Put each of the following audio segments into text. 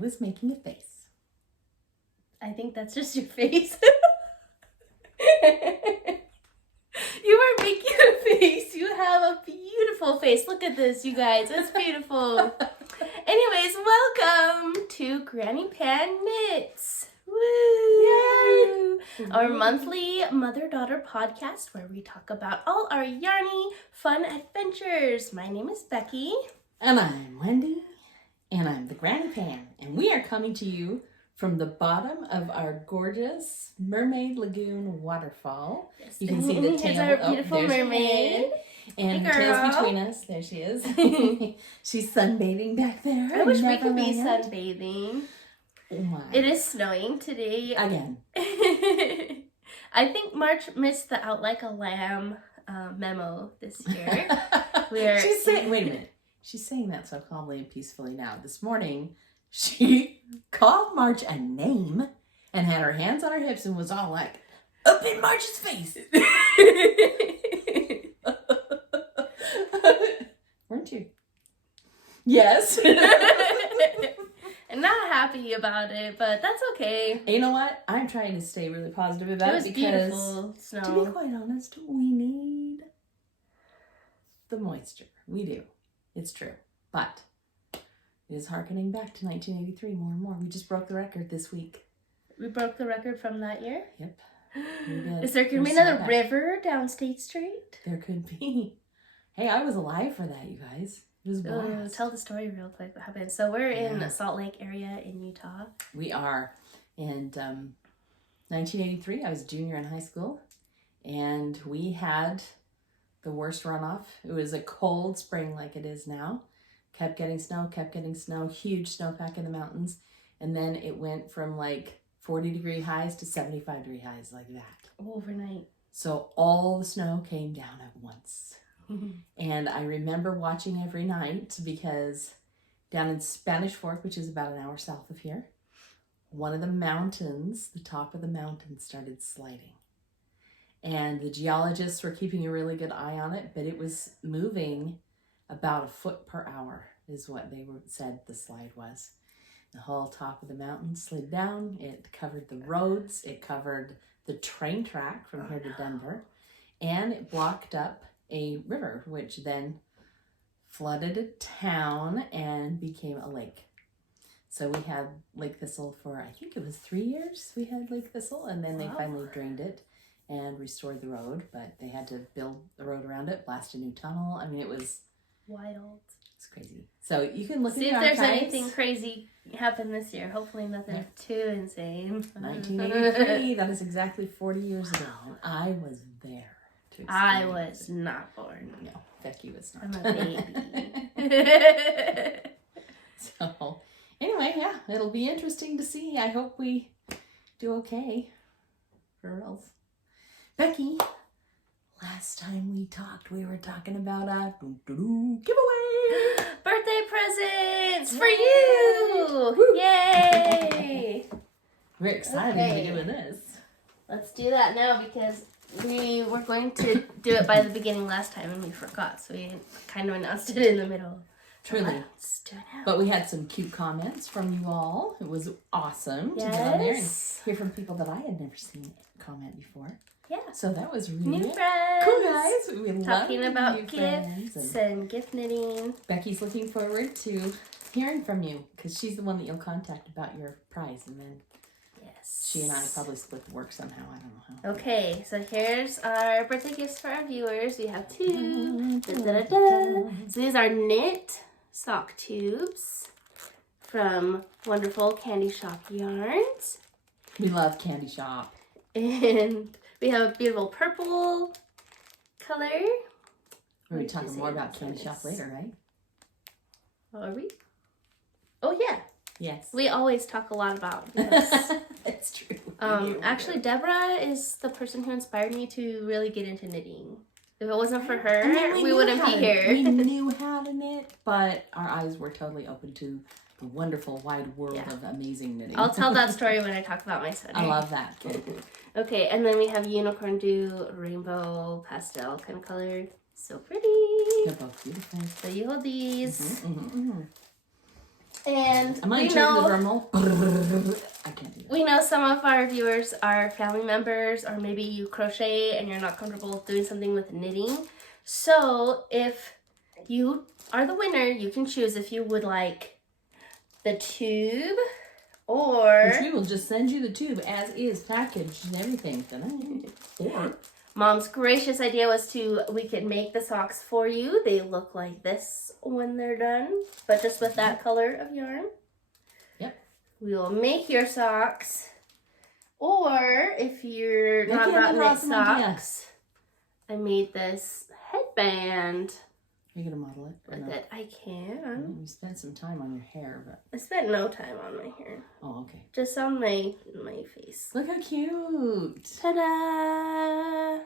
was making a face. I think that's just your face. You were making a face. You have a beautiful face. Look at this, you guys. It's beautiful. Anyways, welcome to Granny Pan Knits. Woo! Yay! Our monthly mother-daughter podcast where we talk about all our yarny fun adventures. My name is Becky. And I'm Wendy. And I'm the Granny Pan. And we are coming to you from the bottom of our gorgeous Mermaid Lagoon waterfall. Yes. You can see the tail. Here's our beautiful mermaid. And hey, her tail's between us. There she is. She's sunbathing back there. I wish we could be sunbathing. Oh my. It is snowing today. Again. I think March missed the Out Like a Lamb memo this year. She's saying, wait a minute. She's saying that so calmly and peacefully now. This morning, she called March a name and had her hands on her hips and was all like, up in March's face. Weren't you? Yes. I'm not happy about it, but that's okay. You know what? I'm trying to stay really positive about it because, beautiful snow. To be quite honest, we need the moisture. We do. It's true. But it is harkening back to 1983 more and more. We just broke the record this week. We broke the record from that year? Yep. We did. Is there going to be another river down State Street? There could be. Hey, I was alive for that, you guys. It was blast. Tell the story real quick. What happened? So we're in the Salt Lake area in Utah. We are. And 1983, I was a junior in high school. And we had the worst runoff. It was a cold spring like it is now. Kept getting snow, huge snowpack in the mountains. And then it went from like 40-degree highs to 75-degree highs like that. Overnight. So all the snow came down at once. And I remember watching every night because down in Spanish Fork, which is about an hour south of here, one of the mountains, the top of the mountain started sliding. And the geologists were keeping a really good eye on it, but it was moving about a foot per hour is what they said the slide was. The whole top of the mountain slid down. It covered the roads. It covered the train track from here to Denver. And it blocked up a river, which then flooded a town and became a lake. So we had Lake Thistle for, I think it was 3 years we had Lake Thistle, and then they finally drained it and restored the road, but they had to build the road around it, blast a new tunnel. I mean, it was wild. It's crazy. So you can look at the archives. See if there's anything crazy happened this year. Hopefully nothing too insane. 1983, that is exactly 40 years ago, and I was there. I was not born. No, Becky was not. I'm a baby. So, anyway, yeah, it'll be interesting to see. I hope we do okay. For else. Becky, last time we talked, we were talking about a giveaway. Birthday presents for you. Woo. Yay. We're excited to be doing this. Let's do that now because we were going to do it by the beginning last time and we forgot, so we kind of announced it in the middle. Truly. Let's do it now. But we had some cute comments from you all. It was awesome to get on there and hear from people that I had never seen comment before. Yeah. So that was really new friends. Cool, guys. We talking love about new gifts and gift knitting. Becky's looking forward to hearing from you because she's the one that you'll contact about your prize, and then she and I probably split the work somehow. I don't know how. Okay, so here's our birthday gifts for our viewers. We have two. So these are knit sock tubes from wonderful Candy Shop Yarns. We love Candy Shop. And we have a beautiful purple color. We'll be talking more about Candy Shop later, right? Are we? Oh, yeah. Yes. We always talk a lot about this. It's true. Actually, Deborah is the person who inspired me to really get into knitting. If it wasn't for her, we wouldn't be here. We knew how to knit, but our eyes were totally open to the wonderful wide world of amazing knitting. I'll tell that story when I talk about my sweater. I love that. Okay. Okay, and then we have Unicorn Dew, rainbow, pastel kind of color. So pretty. They're both beautiful. So you hold these. And Am I we in charge of the know, drum roll? I can't do that. we know some of our viewers are family members, or maybe you crochet and you're not comfortable doing something with knitting. So if you are the winner, you can choose if you would like the tube or... Which we will just send you the tube as is, packaged and everything tonight. Or... Mom's gracious idea was we could make the socks for you. They look like this when they're done, but just with that color of yarn. Yep. We will make your socks. Or if you're not about knit socks, I made this headband. Are you going to model it? Or no? That I can. You spent some time on your hair, but... I spent no time on my hair. Oh, okay. Just on my face. Look how cute. Ta-da!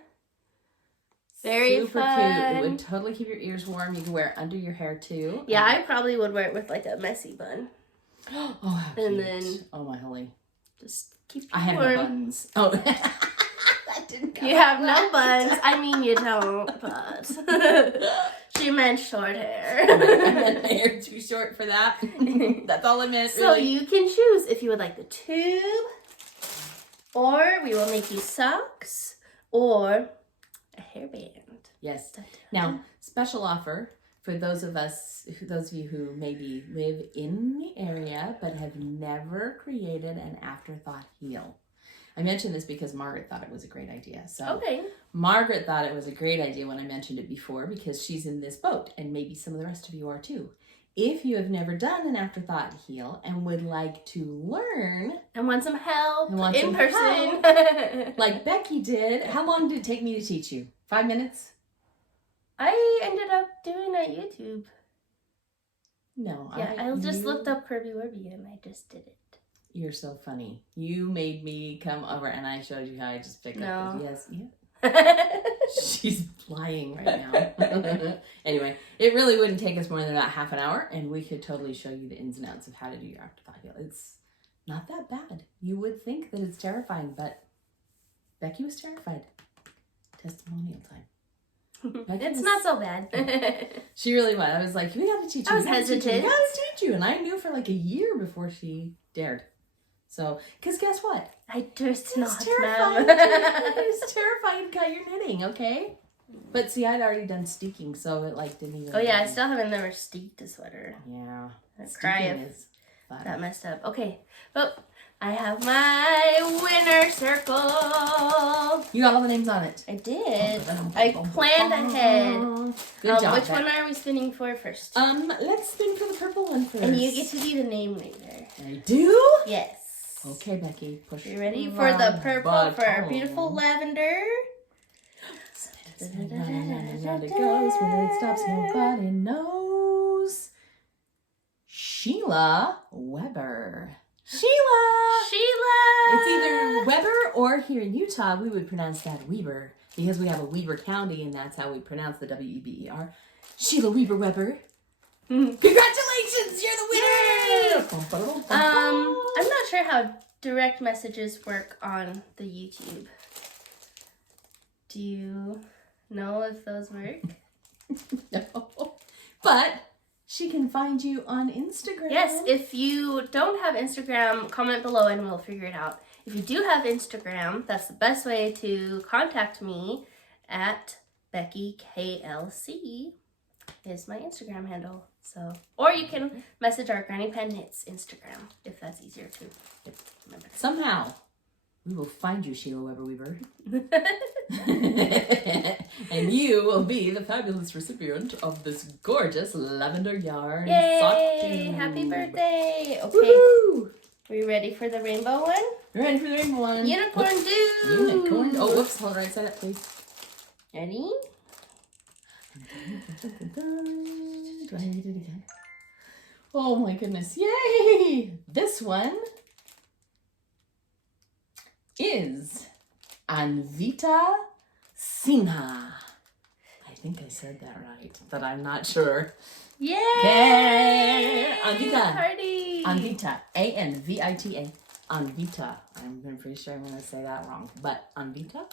Very Super fun. cute. It would totally keep your ears warm. You can wear it under your hair too. Yeah, I probably would wear it with like a messy bun. Oh, how And cute. then... Oh, my holy. Just keep you I have warm. no buttons. Oh. That didn't come You have out no right. buns. I mean, you don't, but she meant short hair. I meant my hair too short for that. That's all I meant, So really. you can choose if you would like the tube, or we will make you socks, or a hairband. Yes. Now, special offer for those of you who maybe live in the area but have never created an afterthought heel. I mentioned this because Margaret thought it was a great idea. So Okay. Margaret thought it was a great idea when I mentioned it before because she's in this boat, and maybe some of the rest of you are too. If you have never done an afterthought heel and would like to learn And want some help And want in some person. like Becky did, how long did it take me to teach you? 5 minutes? I ended up doing it on YouTube. No. Yeah, I just looked up Kirby Werby and I just did it. You're so funny. You made me come over and I showed you how I just picked up the yes. Yeah. She's lying right now. Anyway, it really wouldn't take us more than about half an hour and we could totally show you the ins and outs of how to do your afterthought heel. It's not that bad. You would think that it's terrifying, but Becky was terrified. Testimonial time. It's not so bad. She really was. I was like, we gotta teach you. I was hesitant. We gotta teach you. And I knew for like a year before she dared. So, because guess what? I just not It's terrifying. know. It's terrifying to cut your knitting, okay? But see, I'd already done steeking, so it like didn't even... Oh yeah, I still haven't never steeked a sweater. Yeah. I'd cry Steeking if is fun. that messed up. Okay, but I have my winner circle. You got all the names on it. I did. I planned ahead. Good job. Which one are we spinning for first? Let's spin for the purple one first. And you get to be the name reader. I do? Yes. Okay, Becky. Push. You ready for the purple for our beautiful lavender? It goes where it stops, nobody knows. Sheila Weber. Sheila! It's either Weber or here in Utah, we would pronounce that Weber because we have a Weber County and that's how we pronounce the W-E-B-E-R. Sheila Weber Weber. Congratulations, you're the winner! I'm not sure how direct messages work on the YouTube. Do you know if those work? No. But she can find you on Instagram. Yes, if you don't have Instagram, comment below and we'll figure it out. If you do have Instagram, that's the best way to contact me at Becky KLC is my Instagram handle. So, or you can message our Granny Pen Knits Instagram if that's easier to remember. Somehow, we will find you, Sheila Weber Weaver. And you will be the fabulous recipient of this gorgeous lavender yarn sock Yay! tube. Happy birthday! Okay, Woohoo! are you ready for the rainbow one? We're ready for the rainbow one. Unicorn Whoops. do! Unicorn. Oh, whoops. Hold on right side up, please. Ready? Do I need it again? Oh my goodness. Yay! This one is Anvita Sinha. I think I said that right, but I'm not sure. Yay! Okay. Anvita. Party! Anvita. A-N-V-I-T-A. Anvita. I'm pretty sure I'm going to say that wrong, but Anvita.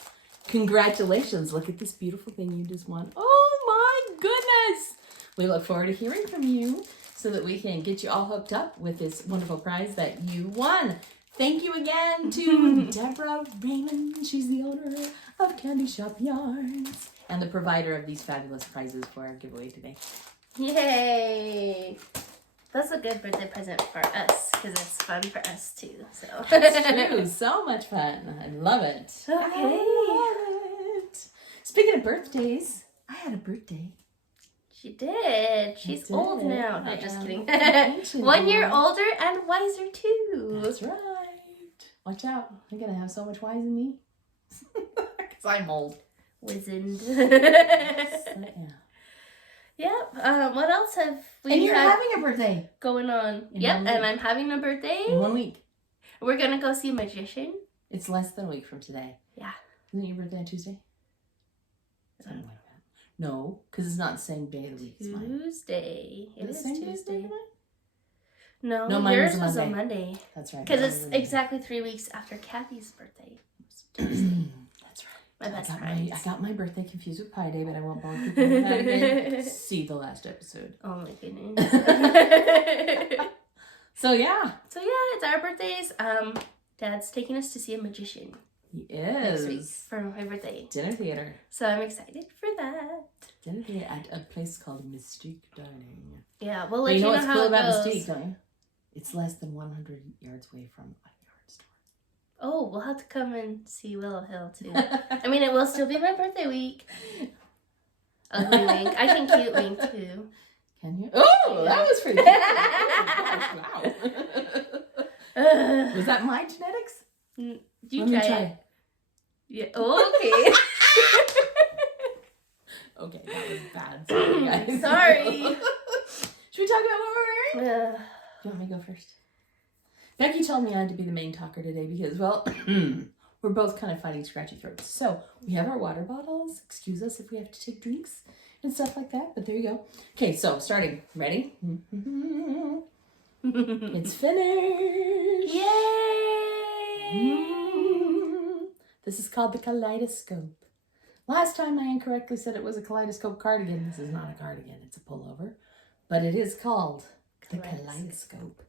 Congratulations. Look at this beautiful thing you just won. Oh my goodness. We look forward to hearing from you. so that we can get you all hooked up with this wonderful prize that you won. Thank you again to Deborah Raymond. She's the owner of Candy Shop Yarns and the provider of these fabulous prizes for our giveaway today. Yay! That's a good birthday present for us because it's fun for us too. So That's true. So much fun. I love it. Okay. I love it. Speaking of birthdays, I had a birthday. She did. She's did. old now. No, I just am kidding. ancient 1 year now. older and wiser too. That's right. Watch out. I'm going to have so much wise in me. Because I'm old. Wizened. Yeah. Yep. What else have we And you're had having a birthday. going on? In Yep. 1 week. And I'm having a birthday. In 1 week. We're going to go see a magician. It's less than a week from today. Yeah. Isn't it your birthday on Tuesday? Something like that. No, because it's not the same day of the week. It's mine. Tuesday. It Is is it the same day as Tuesday. mine? No, No, mine yours was was a a Monday. Monday. That's right. Because Mine it's was a Monday. exactly 3 weeks after Kathy's birthday. That's right. My best I friend. got my birthday confused with Pi Day, but I won't bother people with that again. See the last episode. Oh my goodness. So yeah. So yeah, it's our birthdays. Dad's taking us to see a magician He next week is. for my birthday. Dinner theater. So I'm excited for that. Dinner theater at a place called Mystique Dining. Yeah, we'll But let you you know know what's how cool it about goes. Mystique, don't you? It's less than 100 yards away from a yard store. Oh, we'll have to come and see Willow Hill too. I mean, it will still be my birthday week. Ugly wink. I can cute wink too. Can you? Oh, that was pretty cool. Wow. Was that my genetics? You Let me try it. Yeah. Oh, okay. Okay, that was bad. Sorry, guys. Sorry. Should we talk about what we're wearing? Ugh. You want me to go first? Becky told me I had to be the main talker today because, well, we're both kind of fighting scratchy throats. So we have our water bottles. Excuse us if we have to take drinks and stuff like that, but there you go. Okay, so starting. Ready? It's finished. Yay! This is called the Kaleidoscope. Last time I incorrectly said it was a Kaleidoscope cardigan. This is not a cardigan, it's a pullover. But it is called the Kaleidoscope.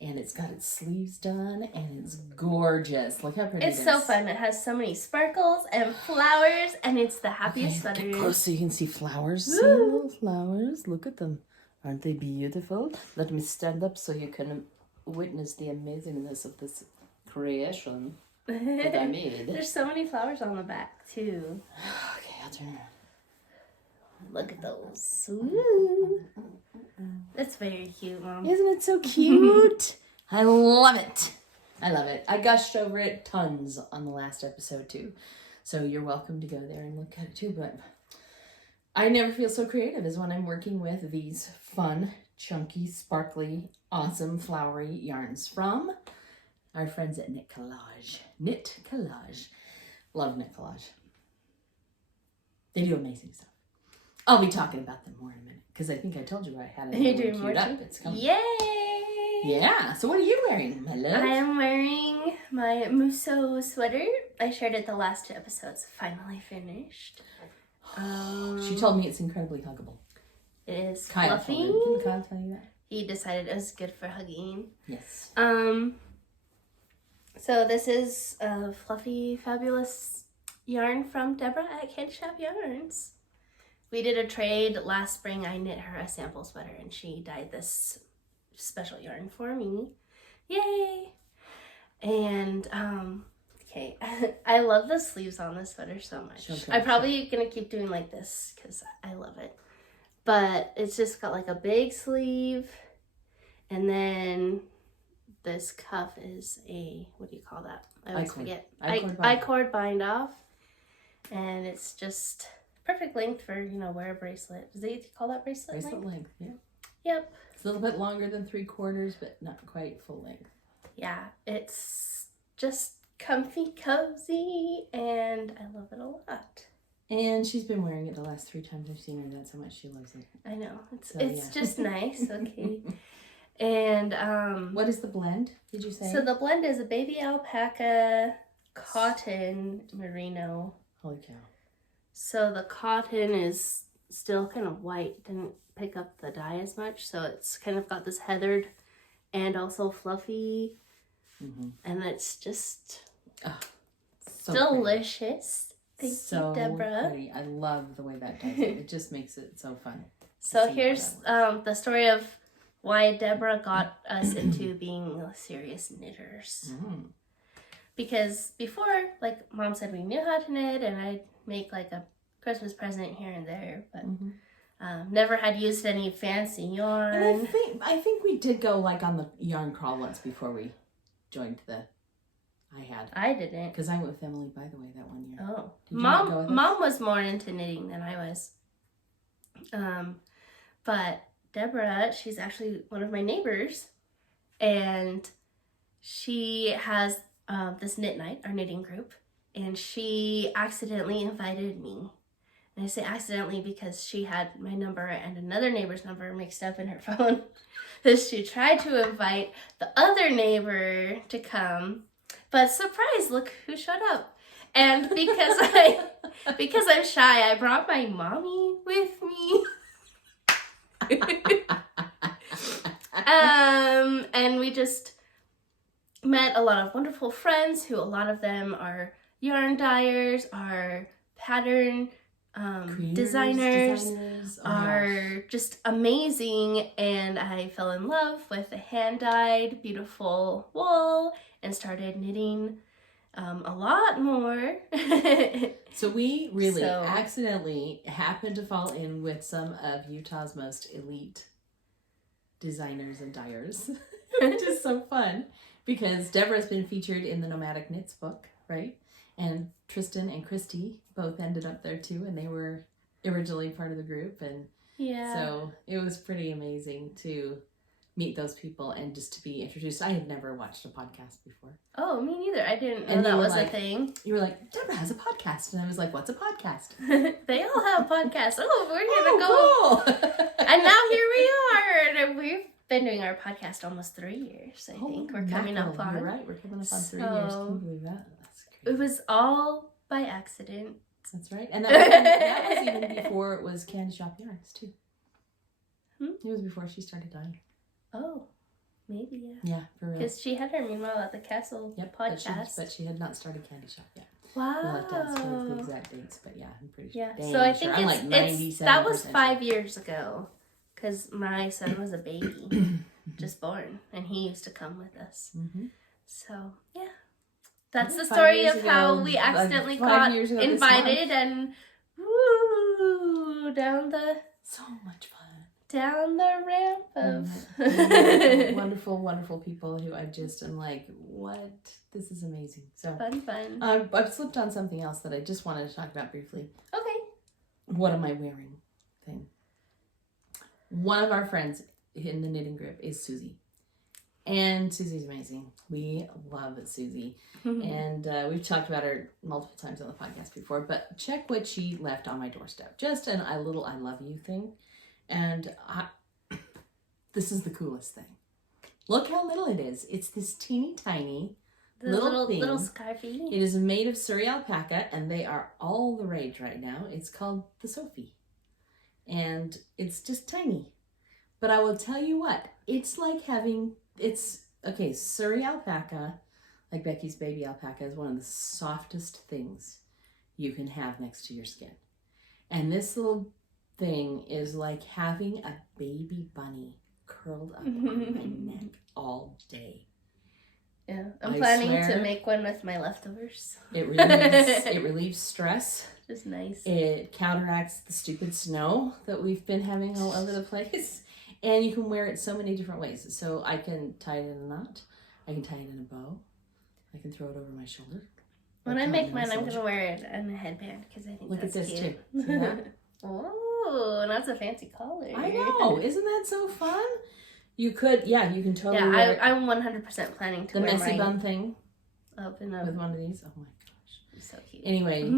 And it's got its sleeves done and it's gorgeous. Look how pretty it is. It's so fun. It has so many sparkles and flowers and it's the happiest Get sweater. close so you can see flowers. See Woo. little flowers. Look at them. Aren't they beautiful? Let me stand up so you can witness the amazingness of this creation that I made. There's so many flowers on the back too. Okay, I'll turn around. Look at those. Ooh. That's very cute, Mom. Isn't it so cute? I love it. I love it. I gushed over it tons on the last episode too. So you're welcome to go there and look at it too. But I never feel so creative as when I'm working with these fun, chunky, sparkly, awesome, flowery yarns from our friends at Knit Collage. Knit Collage. Love Knit Collage. They do amazing stuff. I'll be talking about them more in a minute because I think I told you I had it You're really doing more queued up. too? It's coming. Yay! Yeah. So what are you wearing, my love? I am wearing my Mousseux sweater. I shared it the last 2 episodes. Finally finished. She told me it's incredibly huggable. It is Kyle fluffy. told me. Didn't Kyle tell you that? He decided it was good for hugging. Yes. So this is a fluffy, fabulous yarn from Deborah at Candy Shop Yarns. We did a trade last spring. I knit her a sample sweater and she dyed this special yarn for me. Yay! And, okay. I love the sleeves on this sweater so much. I'm probably gonna keep doing like this because I love it. But it's just got like a big sleeve and then this cuff is a, what do you call that? I always forget. I-cord bind off. And it's just perfect length for, wear a bracelet. Does they call that bracelet length? Yeah. Yep. It's a little bit longer than 3/4, but not quite full length. Yeah, it's just comfy, cozy, and I love it a lot. And she's been wearing it the last 3 times I've seen her. That's how much she loves it. I know. It's Yeah. just nice. Okay. And what is the blend? Did you say? so the blend is a baby alpaca, cotton, merino. Holy cow! So the cotton is still kind of white. Didn't pick up the dye as much, so it's kind of got this heathered and also fluffy, and it's just so delicious. Pretty. Thank you, Deborah. Pretty. I love the way that does it. It just makes it so fun. So here's the story of why Deborah got us into being serious knitters. Because before, like Mom said, we knew how to knit, and I'd make like a Christmas present here and there, but never had used any fancy yarn. And I think we did go like on the yarn crawl once before we joined the. I didn't, because I went with Emily, by the way, that one year. Oh, Mom was more into knitting than I was. But Deborah, she's actually one of my neighbors, and she has this knit night, our knitting group, and she accidentally invited me. And I say accidentally because she had my number and another neighbor's number mixed up in her phone. So she tried to invite the other neighbor to come, but surprise, look who showed up. And because I'm shy, I brought my mommy with me. And we just met a lot of wonderful friends who a lot of them are yarn dyers, are pattern designers are just amazing, and I fell in love with the hand-dyed beautiful wool and started knitting a lot more. So we really accidentally happened to fall in with some of Utah's most elite designers and dyers, which is so fun because Deborah's been featured in the Nomadic Knits book, right? And Tristan and Christy both ended up there too, and they were originally part of the group, and so it was pretty amazing to meet those people and just to be introduced. I had never watched a podcast before. Oh, me neither. I didn't know that was a thing. You were like, Deborah has a podcast, and I was like, what's a podcast? They all have podcasts. Oh, we're gonna go. Cool. And now here we are. And we've been doing our podcast almost 3 years. I think we're coming up on. You're right. We're coming up on 3 years. Can you believe that? That's crazy. It was all by accident. That's right. And that was even before it was Candy Shop Yarns, too. It was before she started dyeing. Oh, maybe, yeah. Yeah, for real. Because she had her meanwhile at the Castle podcast. But she had not started Candy Shop yet. Wow. We'll have to ask her the exact dates, but yeah, I'm pretty sure. Yeah, so I think I'm like 97%. That was 5 years ago, because my son was a baby, just born, and he used to come with us. So, yeah. That's the story of how we accidentally got invited and woo, down the... So much fun. Down the ramp of... wonderful, wonderful people who I just am like, what? This is amazing. So fun. I've slipped on something else that I just wanted to talk about briefly. Okay. What am I wearing thing. One of our friends in the knitting group is Susie. And Susie's amazing. We love Susie. And we've talked about her multiple times on the podcast before, but check what she left on my doorstep. Just a little I love you thing. And this is the coolest thing. Look how little it is. It's this teeny tiny little thing. Little scarfie. It is made of Surrey alpaca, and they are all the rage right now. It's called the Sophie. And it's just tiny. But I will tell you what, it's like having... Surrey alpaca, like Becky's baby alpaca, is one of the softest things you can have next to your skin. And this little thing is like having a baby bunny curled up on my neck all day. Yeah, I'm planning to make one with my leftovers. It relieves stress. Just nice. It counteracts the stupid snow that we've been having all over the place. And you can wear it so many different ways. So I can tie it in a knot. I can tie it in a bow. I can throw it over my shoulder. When I make mine, I'm going to wear it in a headband because I think that's cute. Look at this, too. See that? Oh, and that's a fancy collar. I know. Isn't that so fun? You could, you can totally wear it. I'm 100% planning to wear the messy bun thing. Up and up. With one of these. Oh, my gosh. So cute. Anyway,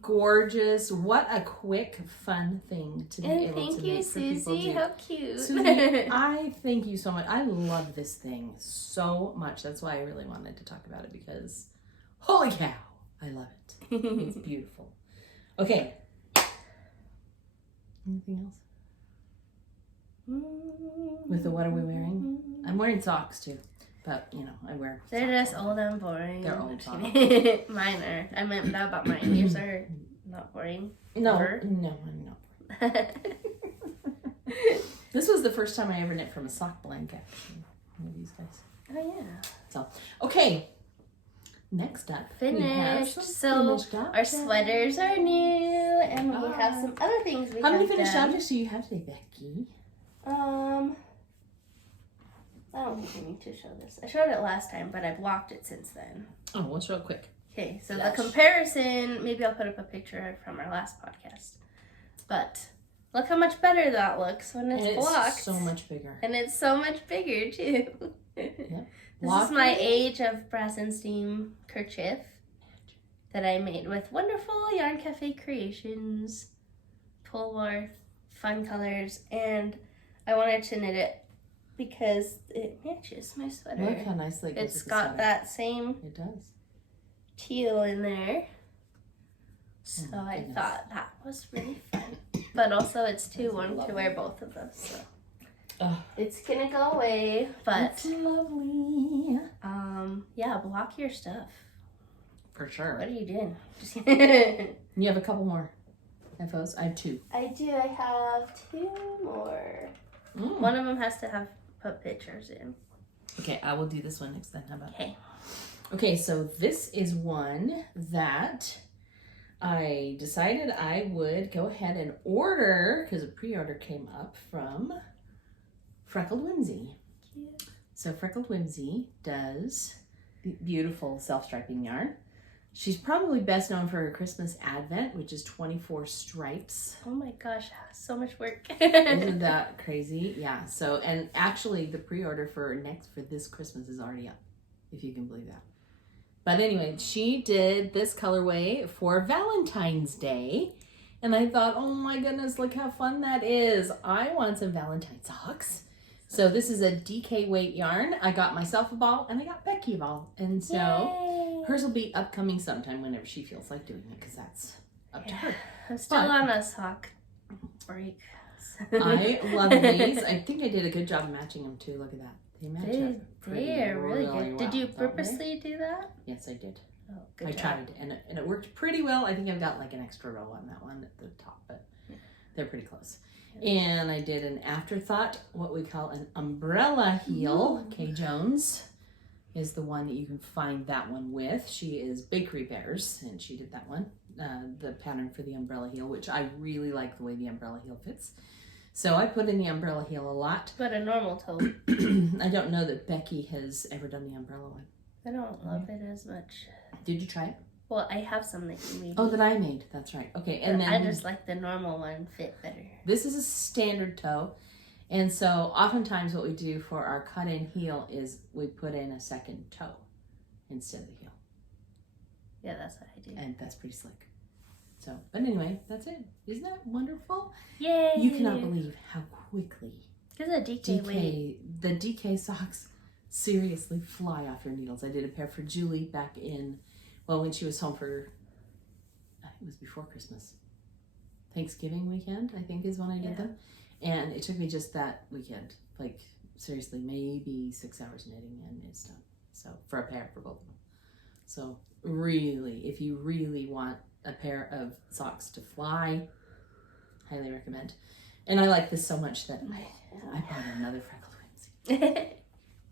gorgeous. What a quick, fun thing to be able to make for people. Thank you, Susie. How cute. Susie, I thank you so much. I love this thing so much. That's why I really wanted to talk about it because, holy cow, I love it. It's beautiful. Okay. Anything else? With the what are we wearing? I'm wearing socks too, but you know I wear. They're just old and boring. They're old socks. Mine are. I meant that about mine. Yours are not boring. No, Ever? no, I'm not boring. This was the first time I ever knit from a sock blanket. One of these guys. Oh yeah. So okay. Next up, Finished. So our sweaters are new, and we have some other things we have How many finished done. objects do you have today, Becky? I don't think I need to show this. I showed it last time, but I've locked it since then. Oh, let's show it quick. Okay, so Flash. the comparison, maybe I'll put up a picture from our last podcast. But look how much better that looks when it's blocked. So much bigger. And it's so much bigger, too. Yep. This is my Age of Brass and Steam kerchief that I made with wonderful Yarn Cafe creations, Polwarth, fun colors, and I wanted to knit it because it matches my sweater. Look how nicely it goes It's with the got sweater. that same It does. teal in there. So Oh, I goodness. thought that was really fun. But also it's too warm to wear both of those. So it's gonna go away. But That's lovely. yeah, block your stuff. For sure. What are you doing? Just You have a couple more FOs? I have two. I do. I have two more. Mm. One of them has to have put pictures in. Okay, I will do this one next time. How about? Okay. Okay, so this is one that I decided I would go ahead and order because a pre-order came up from Freckled Whimsy. Cute. So Freckled Whimsy does beautiful self-striping yarn. She's probably best known for her Christmas Advent, which is 24 stripes. Oh my gosh, so much work. Isn't that crazy? Yeah. So, and actually the pre-order for this Christmas is already up, if you can believe that. But anyway, she did this colorway for Valentine's Day. And I thought, oh my goodness, look how fun that is. I want some Valentine socks. So this is a DK weight yarn. I got myself a ball and I got Becky a ball. And so Yay. hers will be upcoming sometime whenever she feels like doing it because that's up to her. I'm still But- on a sock break. I love these. I think I did a good job matching them too. Look at that. They match up pretty They are really well, good. Did you don't they? purposely do that? Yes, I did. Oh, good I job. tried, and it worked pretty well. I think I've got like an extra row on that one at the top, but they're pretty close. And I did an afterthought, what we call an umbrella heel. Kay Jones is the one that you can find that one with. She is Bakery Bears, and she did that one, the pattern for the umbrella heel, which I really like the way the umbrella heel fits. So I put in the umbrella heel a lot. But a normal toe. I don't know that Becky has ever done the umbrella one. I don't love it as much. Did you try it? Well, I have some that you made. Oh, that I made. That's right. Okay, and But then I just like the normal one fit better. this is a standard toe. And so oftentimes what we do for our cut-in heel is we put in a second toe instead of the heel. Yeah, that's what I do. And that's pretty slick. So, but anyway, that's it. Isn't that wonderful? Yay! You cannot believe how quickly Because a DK weight. the DK socks seriously fly off your needles. I did a pair for Julie back in, well, when she was home for, I think it was before Christmas. Thanksgiving weekend, I think is when I did them. And it took me just that weekend, like seriously, maybe 6 hours knitting and it's done. So for a pair for both of them. So really, if you really want a pair of socks to fly, highly recommend. And I like this so much that I bought another Freckled Whimsy.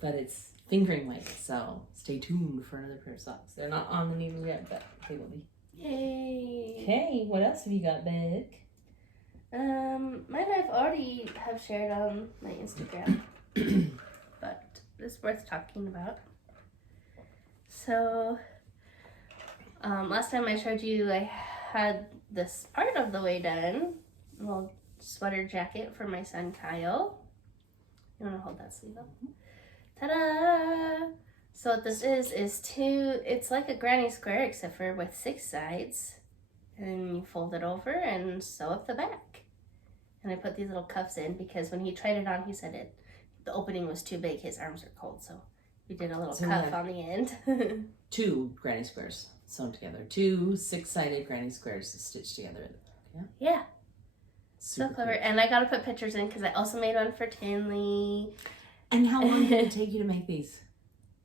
But it's fingering weight, so stay tuned for another pair of socks. They're not on the needle yet, but they will be. Yay! Okay, what else have you got, Beck? Mine I've already have shared on my Instagram, but it's worth talking about. So, last time I showed you, I had this part of the way done, a little sweater jacket for my son Kyle. You want to hold that sleeve up? Ta-da! So what this is it's like a granny square except for with 6 sides. And you fold it over and sew up the back. And I put these little cuffs in because when he tried it on, he said the opening was too big. His arms are cold, so we did a little cuff on the end. 2 granny squares sewn together. 2 6-sided granny squares stitched together. Yeah. So clever. And I gotta put pictures in because I also made one for Tinley. And how long did it take you to make these?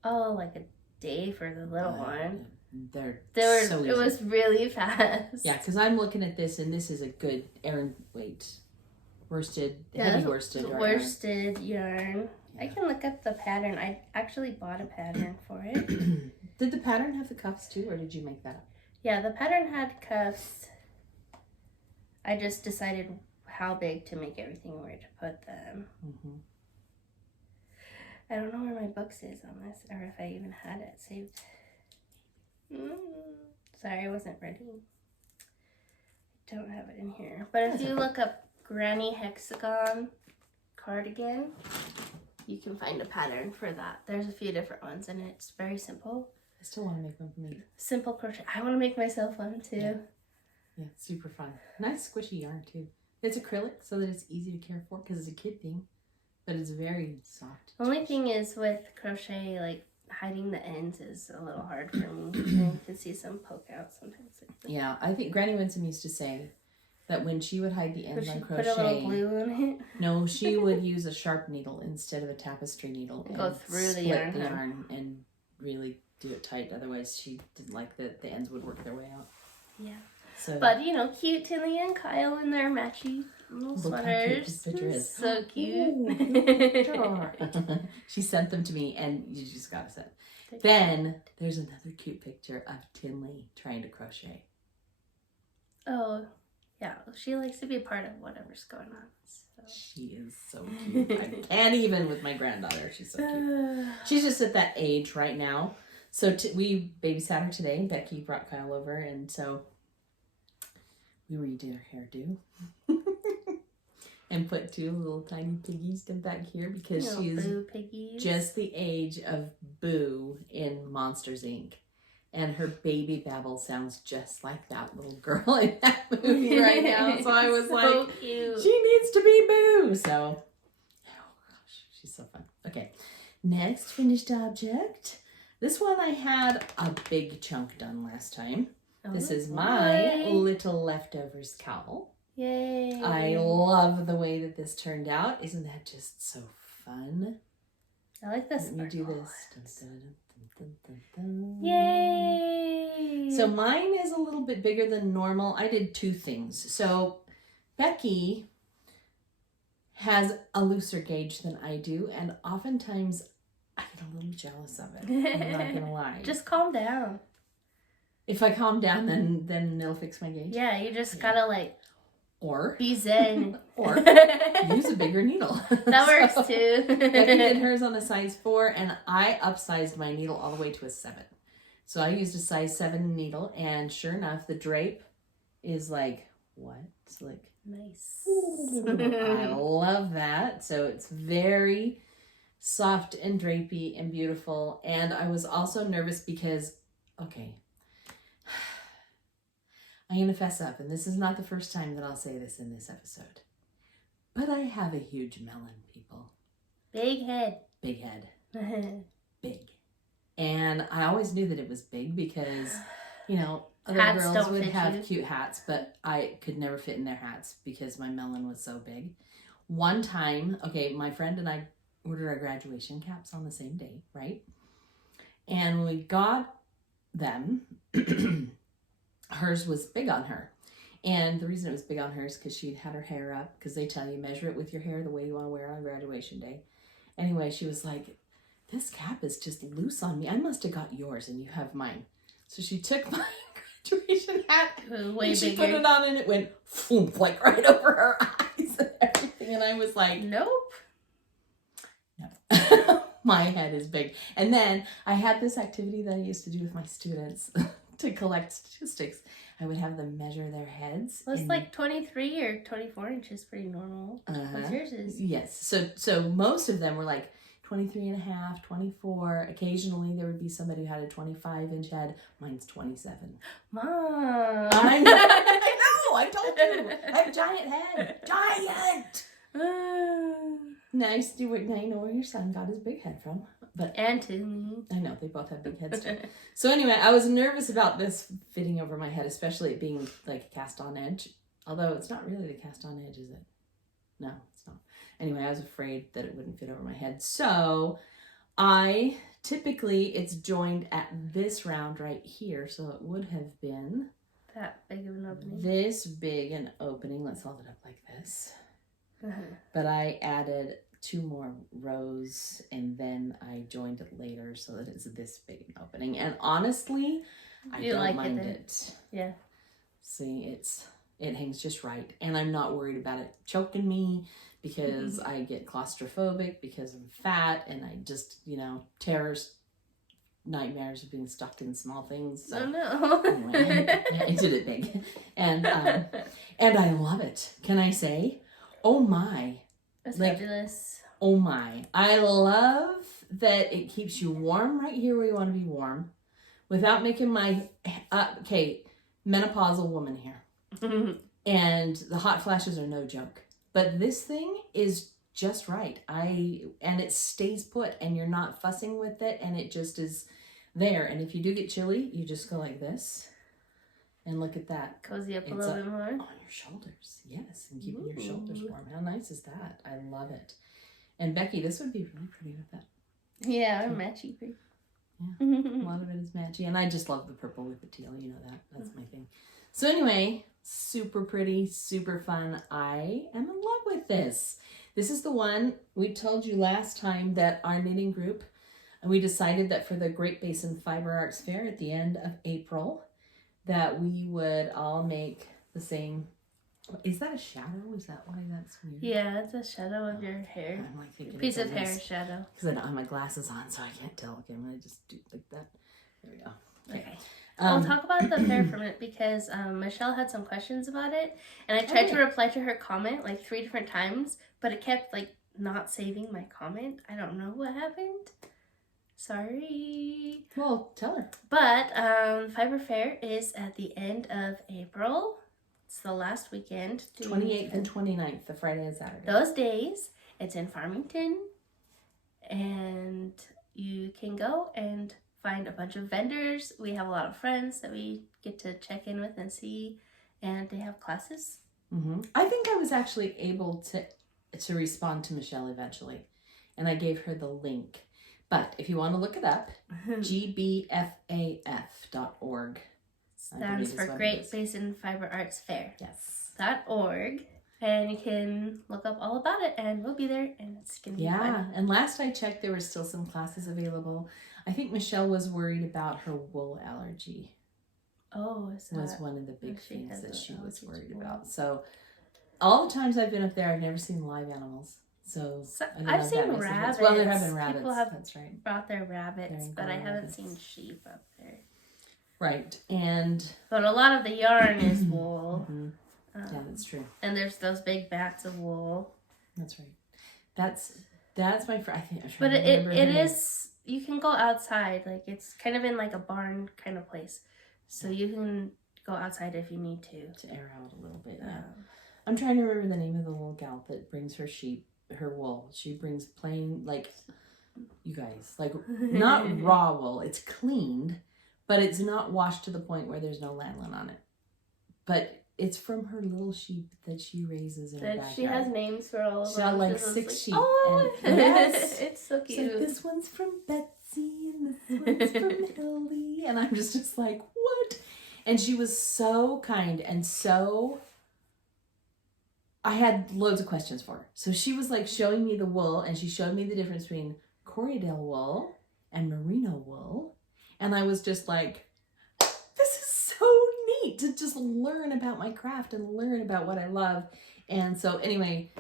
Oh, like a day for the little one. They're so easy. It was really fast. Yeah, because I'm looking at this, and this is a good heavy worsted yarn. Yeah. I can look up the pattern. I actually bought a pattern for it. Did the pattern have the cuffs too, or did you make that up? Yeah, the pattern had cuffs. I just decided how big to make everything, where to put them. Mm-hmm. I don't know where my books is on this, or if I even had it saved. Sorry, I wasn't ready. I don't have it in here. But if you look up Granny Hexagon cardigan, you can find a pattern for that. There's a few different ones, and it's very simple. I still want to make one for me. Simple crochet. I want to make myself one too. Yeah, super fun. Nice squishy yarn too. It's acrylic, so that it's easy to care for because it's a kid thing, but it's very soft. Only thing is with crochet, like hiding the ends is a little hard for me. You can see some poke out sometimes. Yeah, I think Granny Winsome used to say that when she would hide the ends on crochet, put a little glue in it. No, she would use a sharp needle instead of a tapestry needle and go through the yarn and really do it tight. Otherwise, she didn't like that the ends would work their way out. Yeah. So, but cute Tilly and Kyle in their matchy little sweaters. This picture is so cute. Ooh, she sent them to me, and you just gotta send. Then there's another cute picture of Tinley trying to crochet. Oh, yeah. She likes to be a part of whatever's going on. So. She is so cute. I can't even with my granddaughter. She's so cute. She's just at that age right now. So we babysat her today. Becky brought Kyle over, and so we redid her hairdo and put two little tiny piggies back here because she's just the age of Boo in Monsters, Inc. And her baby babble sounds just like that little girl in that movie right now. So I was so cute. She needs to be Boo. So, oh gosh, she's so fun. Okay, next finished object. This one I had a big chunk done last time. This is my little leftovers cowl. Yay. I love the way that this turned out. Isn't that just so fun? I like this. Let me do this. Dun, dun, dun. Yay! So mine is a little bit bigger than normal. I did two things. So Becky has a looser gauge than I do, and oftentimes I get a little jealous of it. I'm not gonna lie. Just calm down. If I calm down, then it'll fix my gauge. Yeah, you just gotta or be zen. Or use a bigger needle. That works too. Becky did hers on a size 4, and I upsized my needle all the way to a 7. So I used a size 7 needle, and sure enough, the drape is what? It's nice. I love that. So it's very soft and drapey and beautiful. And I was also nervous because, okay, I'm going to fess up, and this is not the first time that I'll say this in this episode. But I have a huge melon, people. Big head. Big head. Big. And I always knew that it was big because, other hats girls would have cute hats, but I could never fit in their hats because my melon was so big. One time, my friend and I ordered our graduation caps on the same day, right? And when we got them, hers was big on her. And the reason it was big on her is because she'd had her hair up, because they tell you measure it with your hair the way you want to wear it on graduation day. Anyway, she was like, this cap is just loose on me. I must have got yours and you have mine. So she took my graduation hat and she put it on, and it went foomp, right over her eyes and everything. And I was like, nope. No. My head is big. And then I had this activity that I used to do with my students to collect statistics. I would have them measure their heads. Well, it's 23 or 24 inches, pretty normal. What's yours is? Yes. So most of them were 23 and a half, 24. Occasionally there would be somebody who had a 25-inch head. Mine's 27. Mom. I know. I told you. I have a giant head. Giant. Nice. Now you know where your son got his big head from. And to me. I know, they both have big heads too. So anyway, I was nervous about this fitting over my head, especially it being a cast on edge. Although it's not really the cast on edge, is it? No, it's not. Anyway, I was afraid that it wouldn't fit over my head. So typically it's joined at this round right here. So it would have been that big of an opening. This big an opening. Let's hold it up like this. But I added 2 more rows and then I joined it later so that it's this big an opening. And honestly, I don't mind it. Yeah. See, it hangs just right. And I'm not worried about it choking me because I get claustrophobic because I'm fat and I just, nightmares of being stuck in small things. So, oh no. Anyway, I did it big. And I love it. Can I say? Oh my. That's fabulous. Oh my. I love that it keeps you warm right here where you want to be warm without making my menopausal woman here. And the hot flashes are no joke. But this thing is just right. And it stays put and you're not fussing with it and it just is there. And if you do get chilly, you just go like this. And look at that. Cozy up a little bit more. On your shoulders. Yes. And keeping your shoulders warm. How nice is that? I love it. And Becky, this would be really pretty with that. Yeah, or matchy. Yeah. A lot of it is matchy. And I just love the purple with the teal. You know that. That's my thing. So anyway, super pretty, super fun. I am in love with this. This is the one we told you last time that our knitting group, and we decided that for the Great Basin Fiber Arts Fair at the end of April, that we would all make the same. Is that a shadow? Is that why that's weird? Yeah, it's a shadow of your hair. I'm like thinking piece of hair shadow. Because I don't have my glasses on, so I can't tell. Okay, I'm going to just do it like that. There we go. Okay. I'll talk about the fair for a minute because Michelle had some questions about it. And I tried to reply to her comment like 3 different times, but it kept like not saving my comment. I don't know what happened. Sorry. Well, tell her. But Fiber Fair is at the end of April. It's the last weekend. 28th and 29th, the Friday and Saturday. Those days. It's in Farmington. And you can go and find a bunch of vendors. We have a lot of friends that we get to check in with and see. And they have classes. Mm-hmm. I think I was actually able to respond to Michelle eventually. And I gave her the link. But if you want to look it up, gbfaf.org. Stands for Great Basin Fiber Arts Fair. Yes. .org. And you can look up all about it and we'll be there and it's going to be fun. Yeah, and last I checked, there were still some classes available. I think Michelle was worried about her wool allergy. Oh, is that? Was one of the big things that she was worried about. So all the times I've been up there, I've never seen live animals. So I've seen rabbits. Well, there have been rabbits. People have that's right. brought their rabbits, but I haven't seen sheep up there. Right, but a lot of the yarn is wool. Mm-hmm. Yeah, that's true. And there's those big bats of wool. That's right. That's my friend. I think. But it is. You can go outside. Like it's kind of in like a barn kind of place, so you can go outside if you need to air out a little bit. Yeah. I'm trying to remember the name of the little gal that brings her wool. She brings plain, like, you guys, like, not raw wool. It's cleaned, but it's not washed to the point where there's no lanolin on it. But it's from her little sheep that she raises in her backyard. She has names for all of them. She had like 6 sheep. Oh, and yes, it's so cute. Like, this one's from Betsy and this one's from Hildy. And I'm just like, what? And she was so kind and so... I had loads of questions for her. So she was like showing me the wool and she showed me the difference between Corriedale wool and merino wool. And I was just like, this is so neat to just learn about my craft and learn about what I love. And so anyway,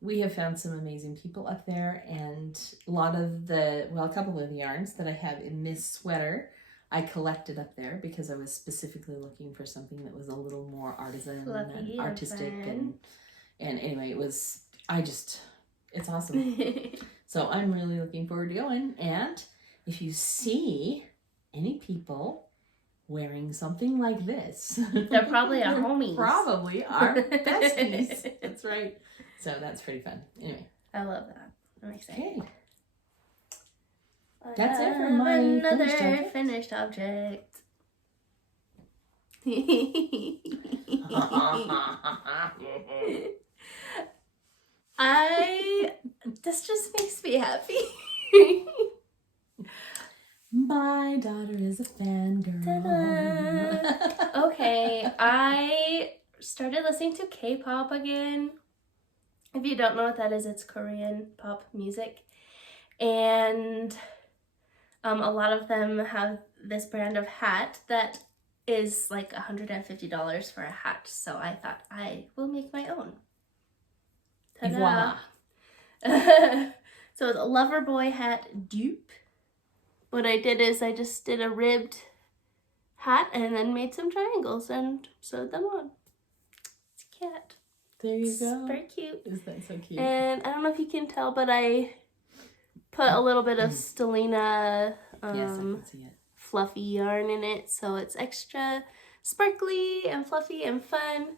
we have found some amazing people up there and a couple of the yarns that I have in this sweater, I collected up there because I was specifically looking for something that was a little more artisan and artistic and anyway, it's awesome. So I'm really looking forward to going. And if you see any people wearing something like this, they're probably our homies. Probably our besties. That's right. So that's pretty fun. Anyway. I love that. I'm excited. Okay. That's it for my finished object. Finished object. This just makes me happy. My daughter is a fangirl. Okay, I started listening to K-pop again. If you don't know what that is, it's Korean pop music. And a lot of them have this brand of hat that is like $150 for a hat. So I thought I will make my own. Ta-da. Voila. So it's a lover boy hat dupe. What I did is I just did a ribbed hat and then made some triangles and sewed them on. It's a cat. There you go. It's very cute. Is that so cute? And I don't know if you can tell, but I put a little bit of Stellina yes, I can see it. fluffy yarn in it, so it's extra sparkly and fluffy and fun,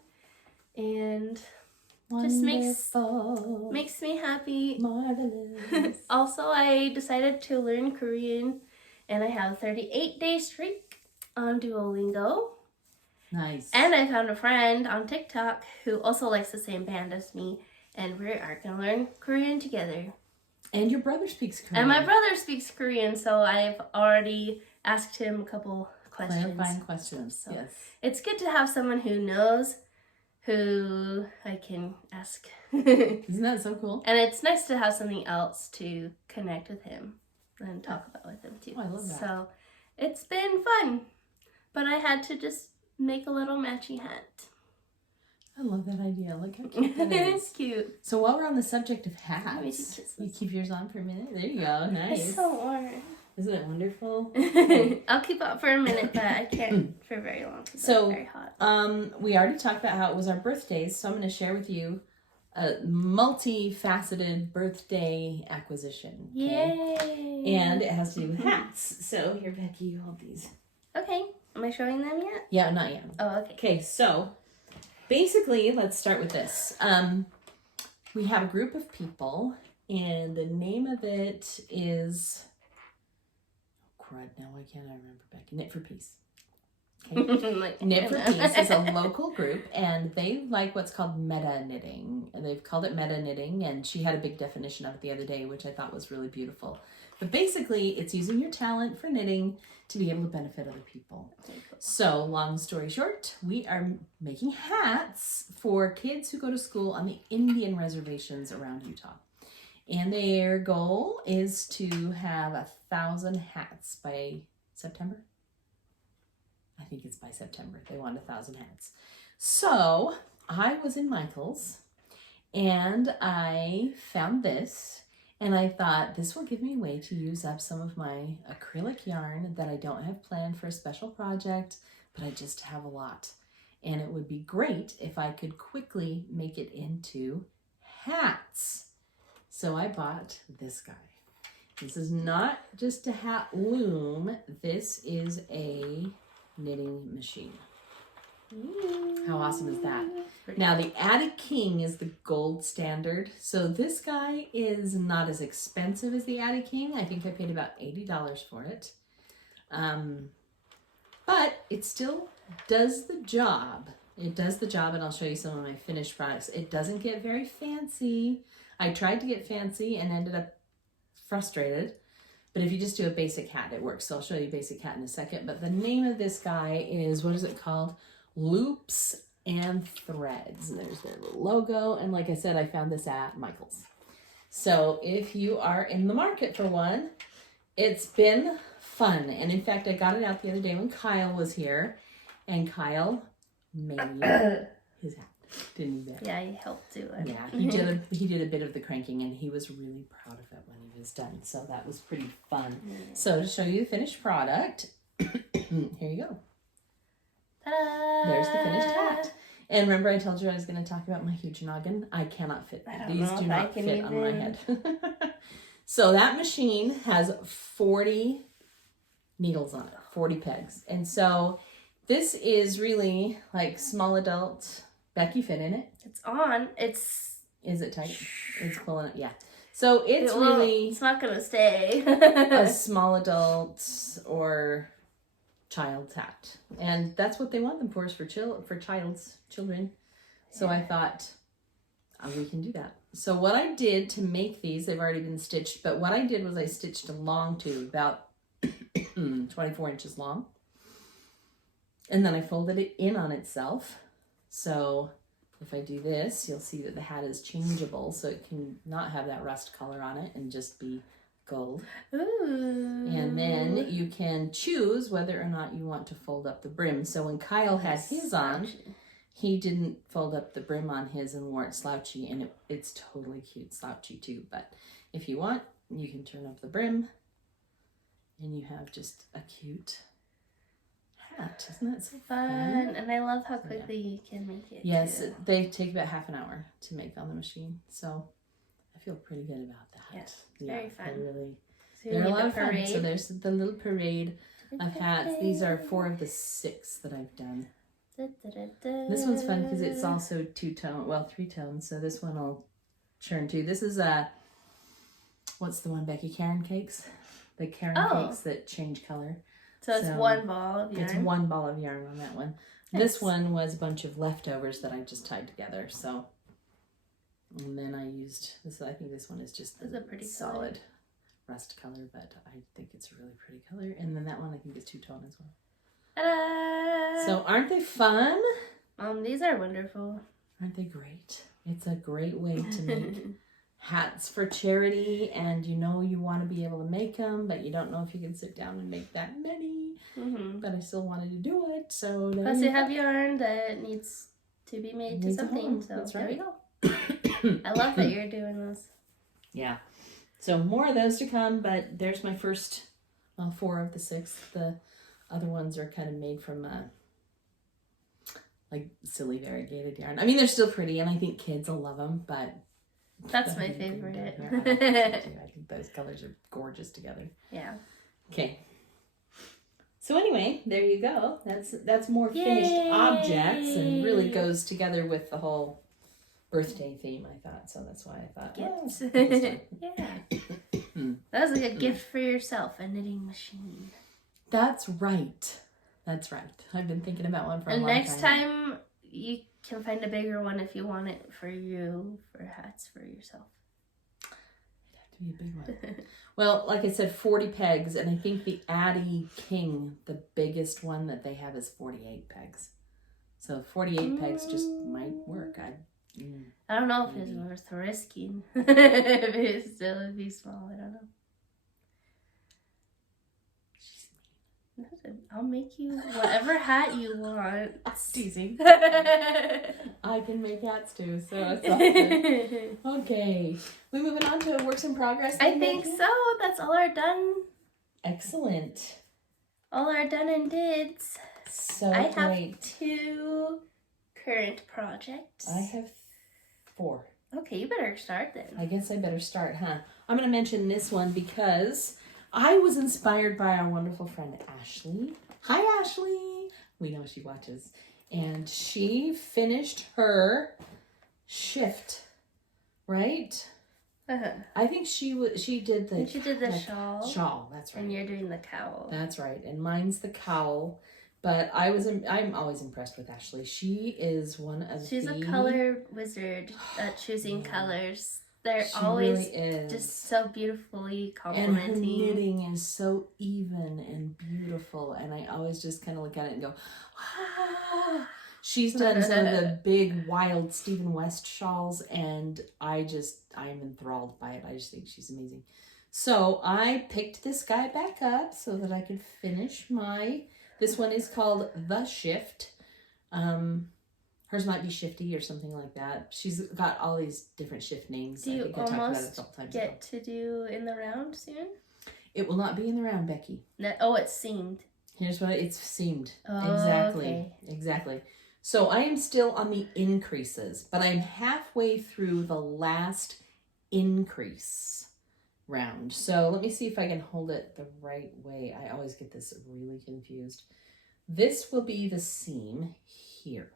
and just makes me happy. Marvelous. Also, I decided to learn Korean, and I have a 38-day streak on Duolingo. Nice. And I found a friend on TikTok who also likes the same band as me, and we are going to learn Korean together. And your brother speaks Korean. And my brother speaks Korean, so I've already asked him a couple questions. Clarifying questions, So yes. it's good to have someone who knows, who I can ask. Isn't that so cool? And it's nice to have something else to connect with him and talk about with him too. Oh, I love that. So it's been fun, but I had to just make a little matchy hat. I love that idea. Look how cute that is. It's cute. So while we're on the subject of Let me hats, just kiss you this. keep yours on for a minute. There you go. Nice. It's so warm. Isn't it wonderful? I'll keep up for a minute, but I can't for very long because So, it's very hot. We already talked about how it was our birthdays, so I'm going to share with you a multifaceted birthday acquisition. Okay? Yay! And it has to do with hats. So here, Becky, you hold these. Okay, am I showing them yet? Yeah, not yet. Oh, okay. Okay, so basically, let's start with this. We have a group of people, and the name of it is... Oh, crud, now why can't I remember, Becky? Knit for Peace. Okay. Knit for Peace is a local group, and they like what's called meta knitting, and they've called it meta knitting, and she had a big definition of it the other day, which I thought was really beautiful. But basically, it's using your talent for knitting to be able to benefit other people. So, long story short, we are making hats for kids who go to school on the Indian reservations around Utah. And their goal is to have 1,000 hats by September. I think it's by September. They want 1,000 hats. So I was in Michael's and I found this. And I thought this will give me a way to use up some of my acrylic yarn that I don't have planned for a special project, but I just have a lot. And it would be great if I could quickly make it into hats. So I bought this guy. This is not just a hat loom. This is a knitting machine. How awesome is that? Now, the Attic King is the gold standard. So this guy is not as expensive as the Attic King. I think I paid about $80 for it. But it still does the job. It does the job, and I'll show you some of my finished products. It doesn't get very fancy. I tried to get fancy and ended up frustrated. But if you just do a basic hat, it works. So I'll show you a basic hat in a second. But the name of this guy is, what is it called? Loops and Threads. And there's their little logo. And like I said, I found this at Michael's. So if you are in the market for one, it's been fun. And in fact, I got it out the other day when Kyle was here. And Kyle made his hat. Didn't he, Beck? Yeah, he helped do it. Yeah, he did a bit of the cranking, and he was really proud of it when he was done. So that was pretty fun. So to show you the finished product, here you go. Ta-da! There's the finished hat. And remember I told you I was going to talk about my huge noggin? I cannot fit. These do not fit on my head. So that machine has 40 needles on it, 40 pegs. And so this is really like small adult. Becky fit in it. It's on. Is it tight? It's pulling it. Yeah. So it's really it's not gonna stay. a small adult or child's hat. And that's what they want them for, is for children. So I thought, we can do that. So what I did to make these, they've already been stitched, but what I did was I stitched a long tube, about 24 inches long. And then I folded it in on itself. So if I do this, you'll see that the hat is changeable, so it can not have that rust color on it and just be gold. Ooh. And then you can choose whether or not you want to fold up the brim. So when Kyle had his on, he didn't fold up the brim on his and wore it slouchy, and it's totally cute slouchy too. But if you want, you can turn up the brim and you have just a cute hat. Isn't that so fun? And I love how quickly you can make it. Yes, too. they take about half an hour to make on the machine. So I feel pretty good about that. Yes, very fun. They're a lot of fun. So there's the little parade of hats. These are 4 of the 6 that I've done. This one's fun because it's also 2-tone, well, 3-tone. So this one will churn too. This is what's the one, Becky? Karen cakes? The Karen cakes that change color. So it's one ball of yarn? It's one ball of yarn on that one. Nice. This one was a bunch of leftovers that I just tied together. So, and then I used this. I think this one is just a pretty solid rust color, but I think it's a really pretty color. And then that one I think is 2-tone as well. Ta-da! So aren't they fun? These are wonderful. Aren't they great? It's a great way to make hats for charity, and you know you want to be able to make them, but you don't know if you can sit down and make that many. But I still wanted to do it, so plus you have yarn that needs to be made to something. So that's there right. we go. I love that you're doing this. Yeah. So more of those to come, but there's my first 4 of the 6. The other ones are kind of made from like silly variegated yarn. I mean, they're still pretty, and I think kids will love them, but that's my favorite. I think those colors are gorgeous together. Yeah. Okay. So anyway, there you go. That's more finished objects, and really goes together with the whole birthday theme, I thought. So that's why I thought, yeah. That was like a gift for yourself, a knitting machine. That's right. That's right. I've been thinking about one for a long time. And next time you can find a bigger one if you want it for you, for hats for yourself. It'd have to be a big one. Well, like I said, 40 pegs, and I think the Addie King, the biggest one that they have, is 48 pegs. So 48 pegs just might work. I don't know if it's worth risking. If it still would be small, I don't know. I'll make you whatever hat you want. Teasing. I can make hats too, so it's awesome. Okay. We moving on to works in progress? I think so. That's all our done. Excellent. All our done and dids. So I great. have 2 current projects. I have 4. Okay, you better start then. I guess I better start, huh? I'm going to mention this one because I was inspired by our wonderful friend Ashley. Hi, Ashley. We know she watches. And she finished her shift, right? I think she did the shawl. Shawl, that's right. And you're doing the cowl. That's right. And mine's the cowl. But I'm always impressed with Ashley. She is She's a color wizard at choosing colors. They're always really just so beautifully complimenting. And her knitting is so even and beautiful. And I always just kind of look at it and go, ah. She's done some of the big, wild Stephen West shawls. And I'm enthralled by it. I just think she's amazing. So I picked this guy back up so that I could finish this one is called The Shift. Hers might be Shifty or something like that. She's got all these different shift names. Do you almost get to do in the round soon? It will not be in the round, Becky. It's seamed. Here's what it's seamed. Oh, exactly. Okay. Exactly. So I am still on the increases, but I'm halfway through the last increase round. So let me see if I can hold it the right way. I always get this really confused. This will be the seam here.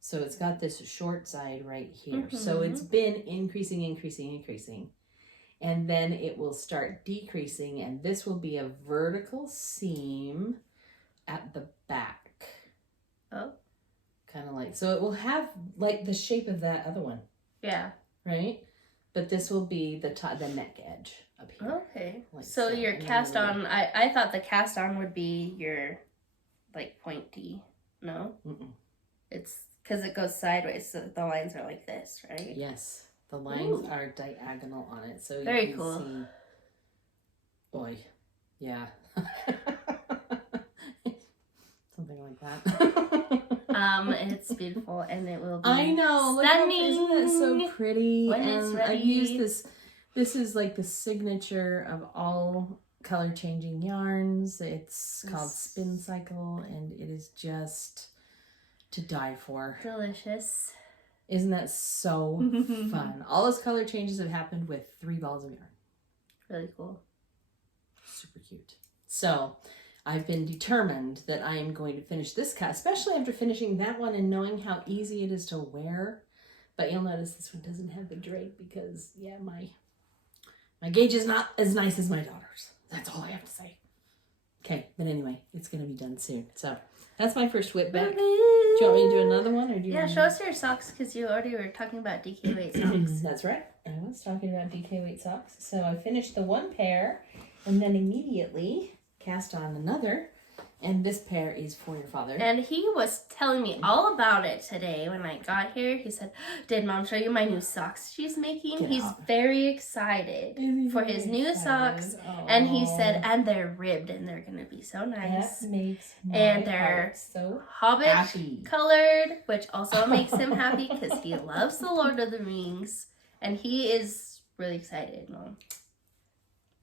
So it's got this short side right here. So it's been increasing. And then it will start decreasing. And this will be a vertical seam at the back. Oh. Kind of like, so it will have like the shape of that other one. Yeah. Right? But this will be the neck edge up here. Okay. Like so your cast on, I thought the cast on would be your like pointy. No? Mm-mm. It's because it goes sideways, so the lines are like this, right? Yes. The lines are diagonal on it. So very you can cool. See... Boy. Yeah. Something like that. It's beautiful, and it will be I know. stunning. Isn't it so pretty? When it's and ready. I've used this. This is like the signature of all color changing yarns. It's called Spin Cycle, and it is just to die for. Delicious. Isn't that so fun? All those color changes have happened with 3 balls of yarn. Really cool. Super cute. So I've been determined that I am going to finish this cut, especially after finishing that one and knowing how easy it is to wear. But you'll notice this one doesn't have the drape because, yeah, my gauge is not as nice as my daughter's. That's all I have to say. Okay, but anyway, it's going to be done soon. So that's my first whip back. Do you want me to do another one? Or do you want show us your socks because you already were talking about DK weight socks. That's right. I was talking about DK weight socks. So I finished the one pair and then immediately cast on another. And this pair is for your father. And he was telling me all about it today when I got here. He said, "Did Mom show you my new socks she's making?" He's very excited for his new socks. Aww. And he said, and they're ribbed and they're going to be so nice. That makes my and they're heart so Hobbit happy. colored, which also makes him happy because he loves the Lord of the Rings. And he is really excited, Mom.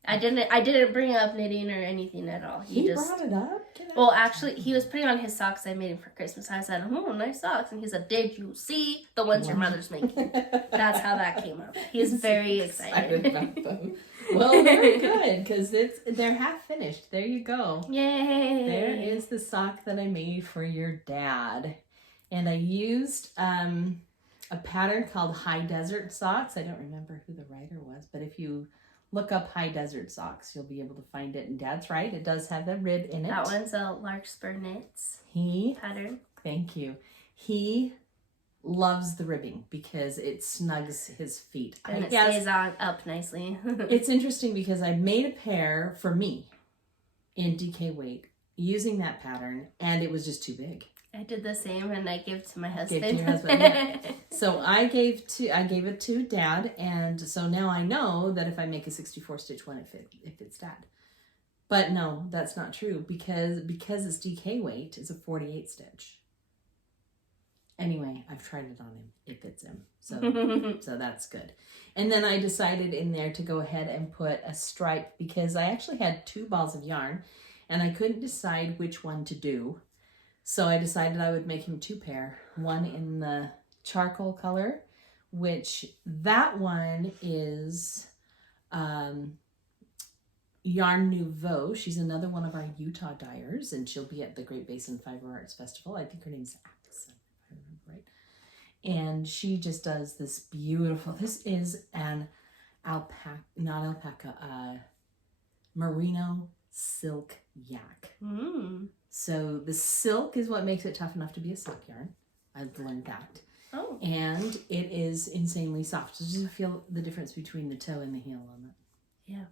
I didn't bring up knitting or anything at all. He just brought it up? Well, actually, he was putting on his socks I made him for Christmas. I said, "Oh, nice socks." And he said, "Did you see the ones your mother's making?" That's how that came up. He's very excited. About them. Well, very good, because they're half finished. There you go. Yay! There is the sock that I made for your dad. And I used a pattern called High Desert Socks. I don't remember who the writer was, but if you look up High Desert Socks, you'll be able to find it. And Dad's right, it does have the rib in it. That one's a Larkspur Knits pattern. Thank you. He loves the ribbing because it snugs his feet. And it stays up nicely. It's interesting because I made a pair for me in DK weight using that pattern, and it was just too big. I did the same, and I gave to my husband. Gave to your husband, yeah. So I gave it to Dad, and so now I know that if I make a 64 stitch one, it fits Dad. But no, that's not true because it's DK weight, it's a 48 stitch. Anyway, I've tried it on him. It fits him. So that's good. And then I decided in there to go ahead and put a stripe because I actually had 2 balls of yarn and I couldn't decide which one to do. So I decided I would make him 2 pair. One in the charcoal color, which that one is Yarn Nouveau. She's another one of our Utah dyers, and she'll be at the Great Basin Fiber Arts Festival. I think her name's Allison, if I remember right. And she just does this beautiful, this is an merino silk yak. So the silk is what makes it tough enough to be a sock yarn. I've learned that. Oh. And it is insanely soft. So just feel the difference between the toe and the heel on it. Yeah.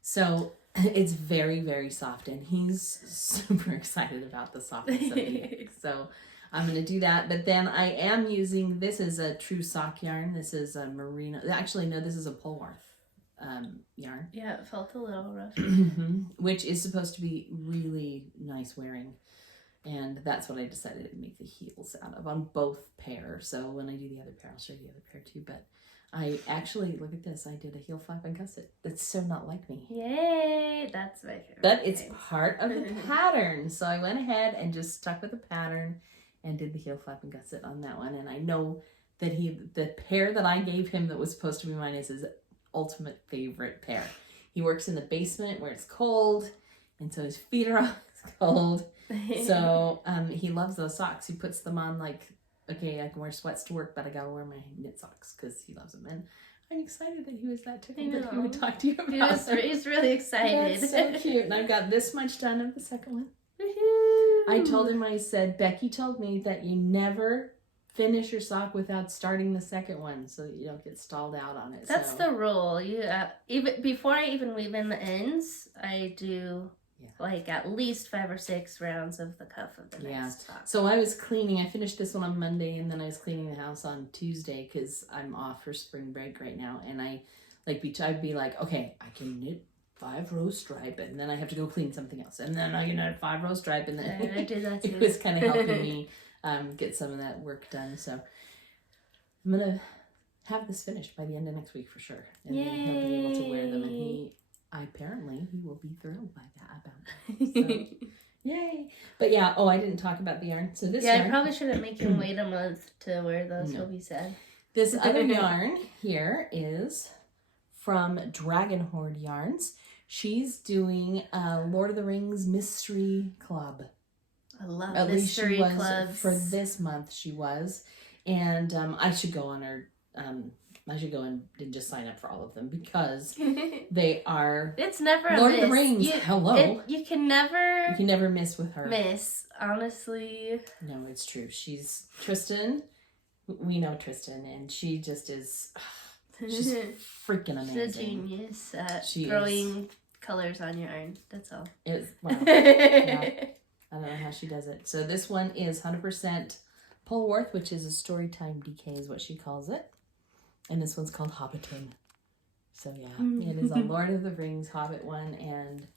So it's very, very soft, and he's super excited about the softness of it. So I'm going to do that. But then I am using, this is a true sock yarn. This is a merino. Actually, no, this is a Polwarth yarn. Yeah, it felt a little rough. Which is supposed to be really nice wearing. And that's what I decided to make the heels out of on both pairs. So when I do the other pair, I'll show you the other pair too. But I actually, look at this, I did a heel flap and gusset. That's so not like me. Yay, that's my favorite. But it's part of the pattern. So I went ahead and just stuck with the pattern and did the heel flap and gusset on that one. And I know that the pair that I gave him that was supposed to be mine is his ultimate favorite pair. He works in the basement where it's cold, and so his feet are always cold. So he loves those socks. He puts them on like, okay, I can wear sweats to work, but I gotta wear my knit socks because he loves them. And I'm excited that he was that tickled that he would talk to you about them. He's really excited. That's so cute. And I've got this much done of the second one. Woohoo! I told him, I said, Becky told me that you never finish your sock without starting the second one so that you don't get stalled out on it. That's the rule. You even before I even weave in the ends, I do like at least 5 or 6 rounds of the cuff of the next sock. So I was cleaning. I finished this one on Monday, and then I was cleaning the house on Tuesday because I'm off for spring break right now. And I'd be like, okay, I can knit 5 row stripe, and then I have to go clean something else, and then I can knit 5 row stripe, and then I did that too. It was kind of helping me get some of that work done. So I'm gonna have this finished by the end of next week for sure, and then he'll be able to wear them, and he will be thrilled by that about it. So, yay! But yeah, I didn't talk about the yarn. So this yarn, I probably shouldn't make him wait a month to wear those. He'll be sad. This other yarn here is from Dragon Horde Yarns. She's doing Lord of the Rings Mystery Club. I love At mystery least she was clubs. for this month. She was, and I should go on her. I should go and just sign up for all of them because they are. It's never Lord a miss. of the Rings. Hello. You can never miss with her. Honestly. No, it's true. She's Tristan. We know Tristan, and she just is. She's freaking amazing. She's a genius at throwing colors on yarn. That's all. Wow. Yeah. I don't know how she does it. So this one is 100% Polwarth, which is a Storytime DK is what she calls it. And this one's called Hobbiton. So yeah, it is a Lord of the Rings Hobbit one, and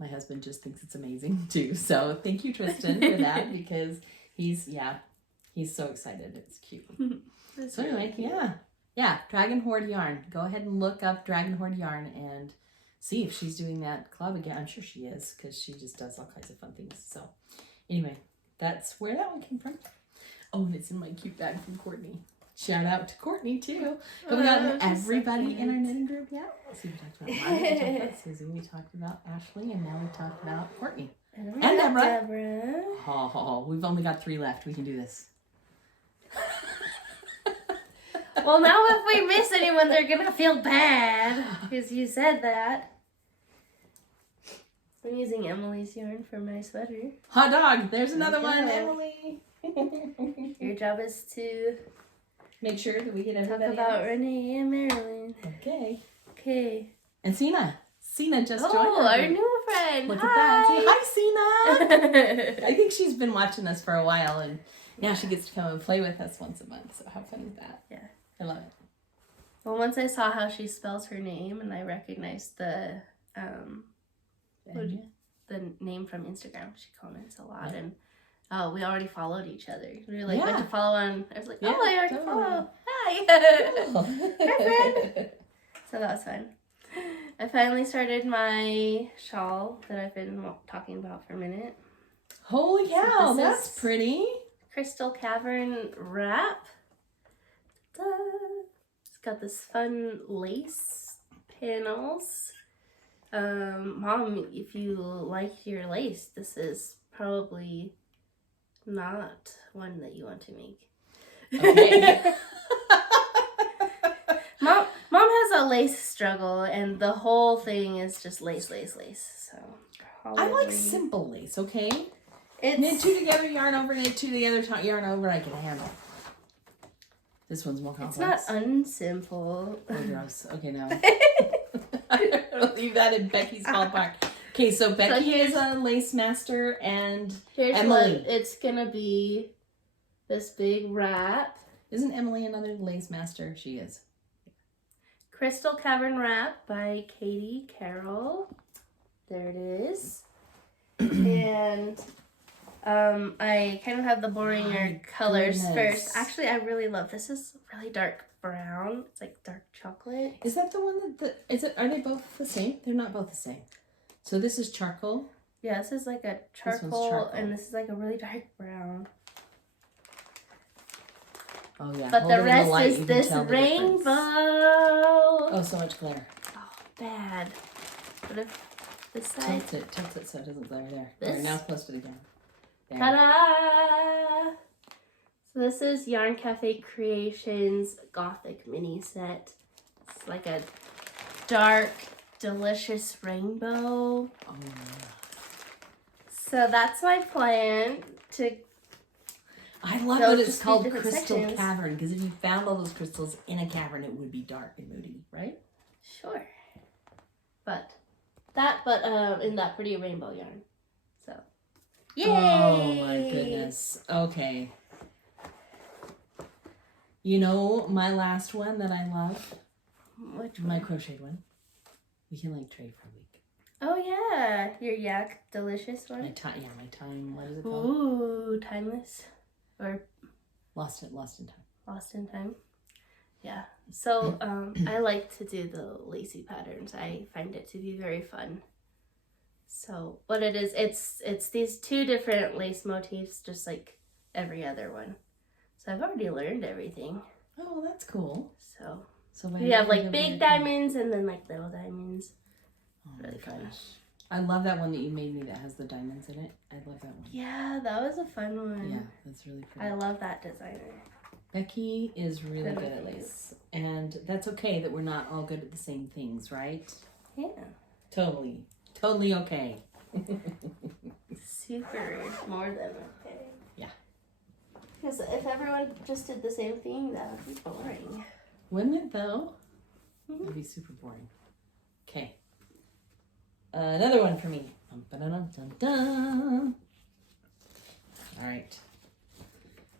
my husband just thinks it's amazing too. So thank you, Tristan, for that, because he's so excited. It's cute. So anyway, yeah, Dragon Horde Yarn. Go ahead and look up Dragon Horde Yarn and see if she's doing that club again. I'm sure she is, because she just does all kinds of fun things. So anyway, that's where that one came from. Oh, and it's in my cute bag from Courtney. Shout out to Courtney too. Have we gotten everybody in our knitting group yet? So we talked about Maya, we talked about Susie, we talked about Ashley, and now we talked about Courtney. And Deborah. Oh, we've only got 3 left. We can do this. Well, now if we miss anyone, they're going to feel bad because you said that. I'm using Emily's yarn for my sweater. Hot dog. There's another one, Emily. Your job is to make sure that we get everybody talk about Renee and Marilyn. Okay. And Sina just joined. Oh, our new friend. Look at that. Say hi, Sina. I think she's been watching us for a while, and now she gets to come and play with us once a month. So how fun is that? Yeah. I love it. Well, once I saw how she spells her name, and I recognized the name from Instagram. She comments a lot, and we already followed each other. We were like, went to follow on. I was like, I already follow. Hi. Hi, friend. So that was fun. I finally started my shawl that I've been talking about for a minute. Holy cow, so that's pretty. Crystal Cavern wrap. It's got this fun lace panels. Mom, if you like your lace, this is probably not one that you want to make. Okay. Mom has a lace struggle, and the whole thing is just lace. So I like simple lace, okay? Knit 2 together, yarn over, knit 2 together, yarn over, I can handle. This one's more complex. It's not unsimple. Oh, gross. Okay, now. I'll leave that in Becky's ballpark. Okay, so Becky is a lace master, and Emily. It's gonna be this big wrap. Isn't Emily another lace master? She is. Crystal Cavern wrap by Katy, Carroll. There it is. And I kind of have the boring colors first. Actually, I really love this. Is really dark brown. It's like dark chocolate. Is that the one that are they both the same? They're not both the same. So this is charcoal. Yeah, this is like a charcoal, and this is like a really dark brown. Oh yeah. But the rest is this rainbow. Oh, so much glare. Oh, bad. What if this side? Tilt it so it doesn't glare there. This? Right, now close to the again. Ta-da! So this is Yarn Cafe Creations Gothic mini set. It's like a dark, delicious rainbow. Oh yeah. So that's my plan to... I love They'll that it's just be called different Crystal sections. Cavern, because if you found all those crystals in a cavern, it would be dark and moody, right? Sure. But in that pretty rainbow yarn. So, yay! Oh my goodness. Okay. You know my last one that I love? Which My one? crocheted one. We can like trade for a week. Oh yeah, your yak delicious one. My time, what is it called? Ooh, timeless. Or Lost in time. Lost in Time. Yeah. So I like to do the lacy patterns. I find it to be very fun. So what it is, it's these two different lace motifs, just like every other one. So I've already learned everything. Oh, that's cool. So when you have like big diamonds and then like little diamonds. Oh Really my fun. gosh. I love that one that you made me that has the diamonds in it. I love that one. Yeah, that was a fun one. Yeah, that's really pretty. I love that designer. Becky is really Good good at with lace. And that's okay that we're not all good at the same things, right? Yeah. Totally okay. Super more than okay. Yeah. Because if everyone just did the same thing, that would be boring. Wouldn't it though? Mhm. It'd be super boring. Okay. Another one for me. Dun-ba-dun-dun-dun. All right.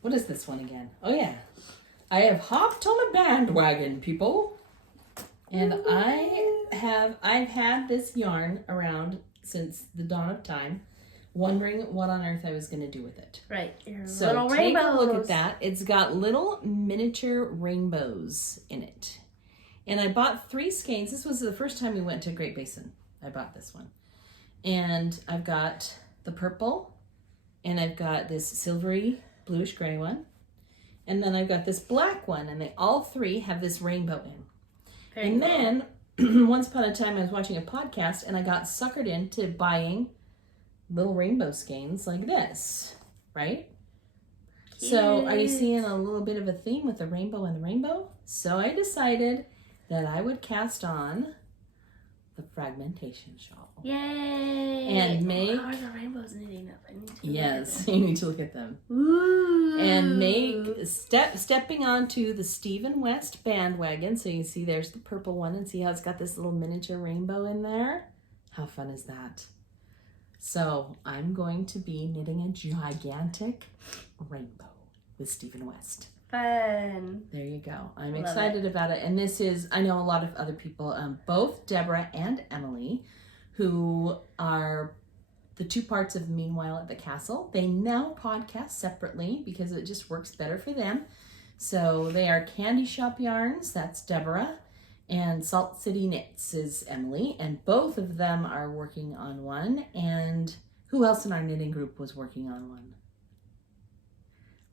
What is this one again? Oh yeah. I have hopped on a bandwagon, people. And I've had this yarn around since the dawn of time, wondering what on earth I was going to do with it. Right. Your So little take rainbows. a look at that. It's got little miniature rainbows in it. And I bought 3 skeins. This was the first time we went to Great Basin. I bought this one. And I've got the purple, and I've got this silvery bluish gray one, and then I've got this black one, and they all 3 have this rainbow in. Very And cool. then once upon a time I was watching a podcast and I got suckered into buying little rainbow skeins like this, right? So are you Cute. seeing a little bit of a theme with the rainbow and the rainbow? So I decided that I would cast on the Fragmentation shawl. Yay! And make... How are the rainbows knitting up? I need to Yes, you need to look at them. Ooh. And make stepping onto the Stephen West bandwagon. So you can see there's the purple one, and see how it's got this little miniature rainbow in there. How fun is that? So I'm going to be knitting a gigantic rainbow with Stephen West. Fun. There you go. I'm Love excited about it. And this is, I know a lot of other people, both Deborah and Emily, who are the 2 parts of Meanwhile at the Castle. They now podcast separately because it just works better for them. So they are Candy Shop Yarns, that's Deborah, and Salt City Knits is Emily. And both of them are working on one. And who else in our knitting group was working on one?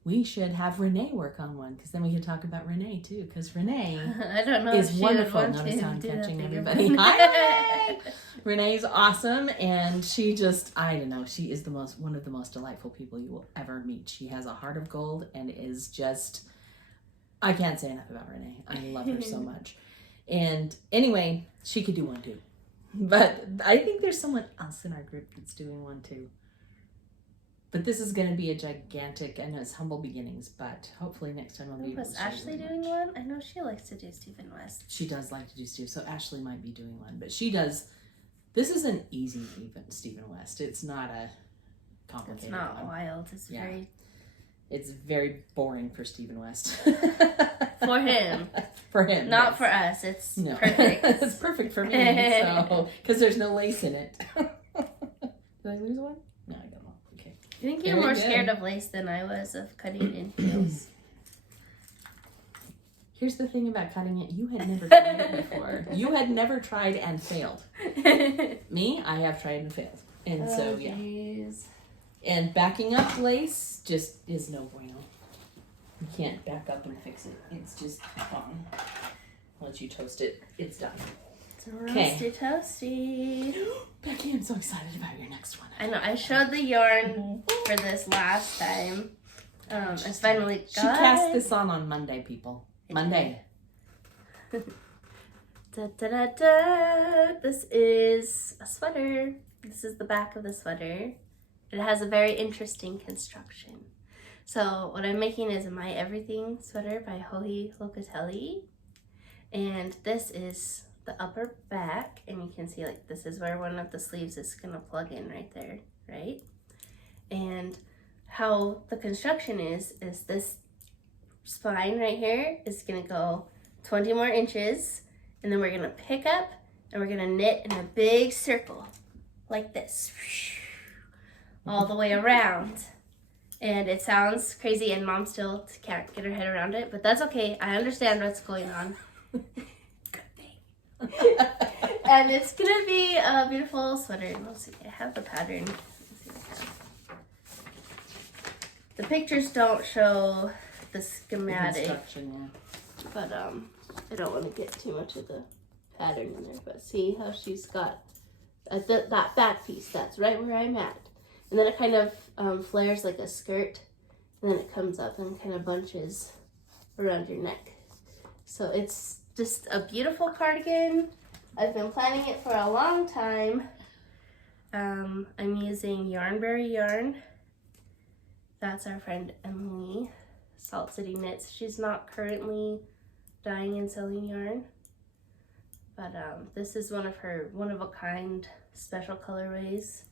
We should have Renee work on one, because then we can talk about Renee too, because Renee I don't know. is if she wonderful. would want Notice to how I'm do that catching big of everybody. one. Hi, Renee! Renee's awesome, and she just, I don't know, she is one of the most delightful people you will ever meet. She has a heart of gold and is just, I can't say enough about Renee. I love her so much. And anyway, she could do one too. But I think there's someone else in our group that's doing one too. But this is going to be a gigantic, I know it's humble beginnings, but hopefully next time I'll be able to Was show you Ashley one. doing one? I know she likes to do Stephen West. She does like to do Steve, so Ashley might be doing one. But she does, this is an easy even Stephen West. It's not a complicated It's not one. wild. It's very... It's very boring for Stephen West. For him. For him. Not yes. for us. It's No. perfect. It's perfect for me, so, because there's no lace in it. Did I lose one? No, I got one. Okay. I think you're Very more good. scared of lace than I was of cutting in heels. Here's the thing about cutting it. You had never tried it before. You had never tried and failed. Me, I have tried and failed. And so, yeah. Geez. And backing up lace just is no bueno. You can't back up and fix it. It's just gone. Once you toast it, it's done. It's roasty toasty. Becky, I'm so excited about your next one. I know. I showed the yarn for this last time. I finally got She cast this on Monday, people. Monday. Da, da, da, da. This is a sweater. This is the back of the sweater. It has a very interesting construction. So what I'm making is a My Everything sweater by Locatelli. And this is the upper back, and you can see like this is where one of the sleeves is gonna plug in right there, right? And how the construction is this spine right here is gonna go 20 more inches, and then we're gonna pick up and we're gonna knit in a big circle like this all the way around. And it sounds crazy, and Mom still can't get her head around it, but that's okay. I understand what's going on. Good thing. And it's gonna be a beautiful sweater. Let's see, I have the pattern. The pictures don't show the schematic, but I don't want to get too much of the pattern in there. But see how she's got that back piece. That's right where I'm at. And then it kind of flares like a skirt, and then it comes up and kind of bunches around your neck. So it's just a beautiful cardigan. I've been planning it for a long time. I'm using Yarnberry yarn. That's our friend Emily, Salt City Knits. She's not currently dyeing and selling yarn, but this is one of her one-of-a-kind special colorways.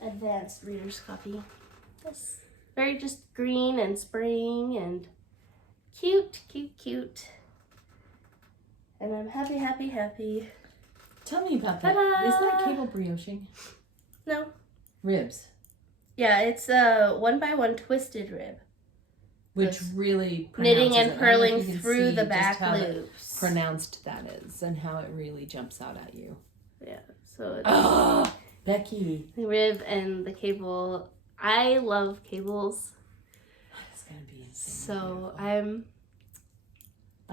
Advanced reader's copy. This very just green and spring and cute, cute, cute. And I'm happy, happy, happy. Tell me about that. Ta-da! Isn't that cable brioching? No. Ribs. Yeah, it's a 1x1 twisted rib. Which really knitting and it. purling through the back how loops. Pronounced that is, and how it really jumps out at you. Yeah, so it's oh, Becky. the rib and the cable. I love cables. It's gonna be insane. So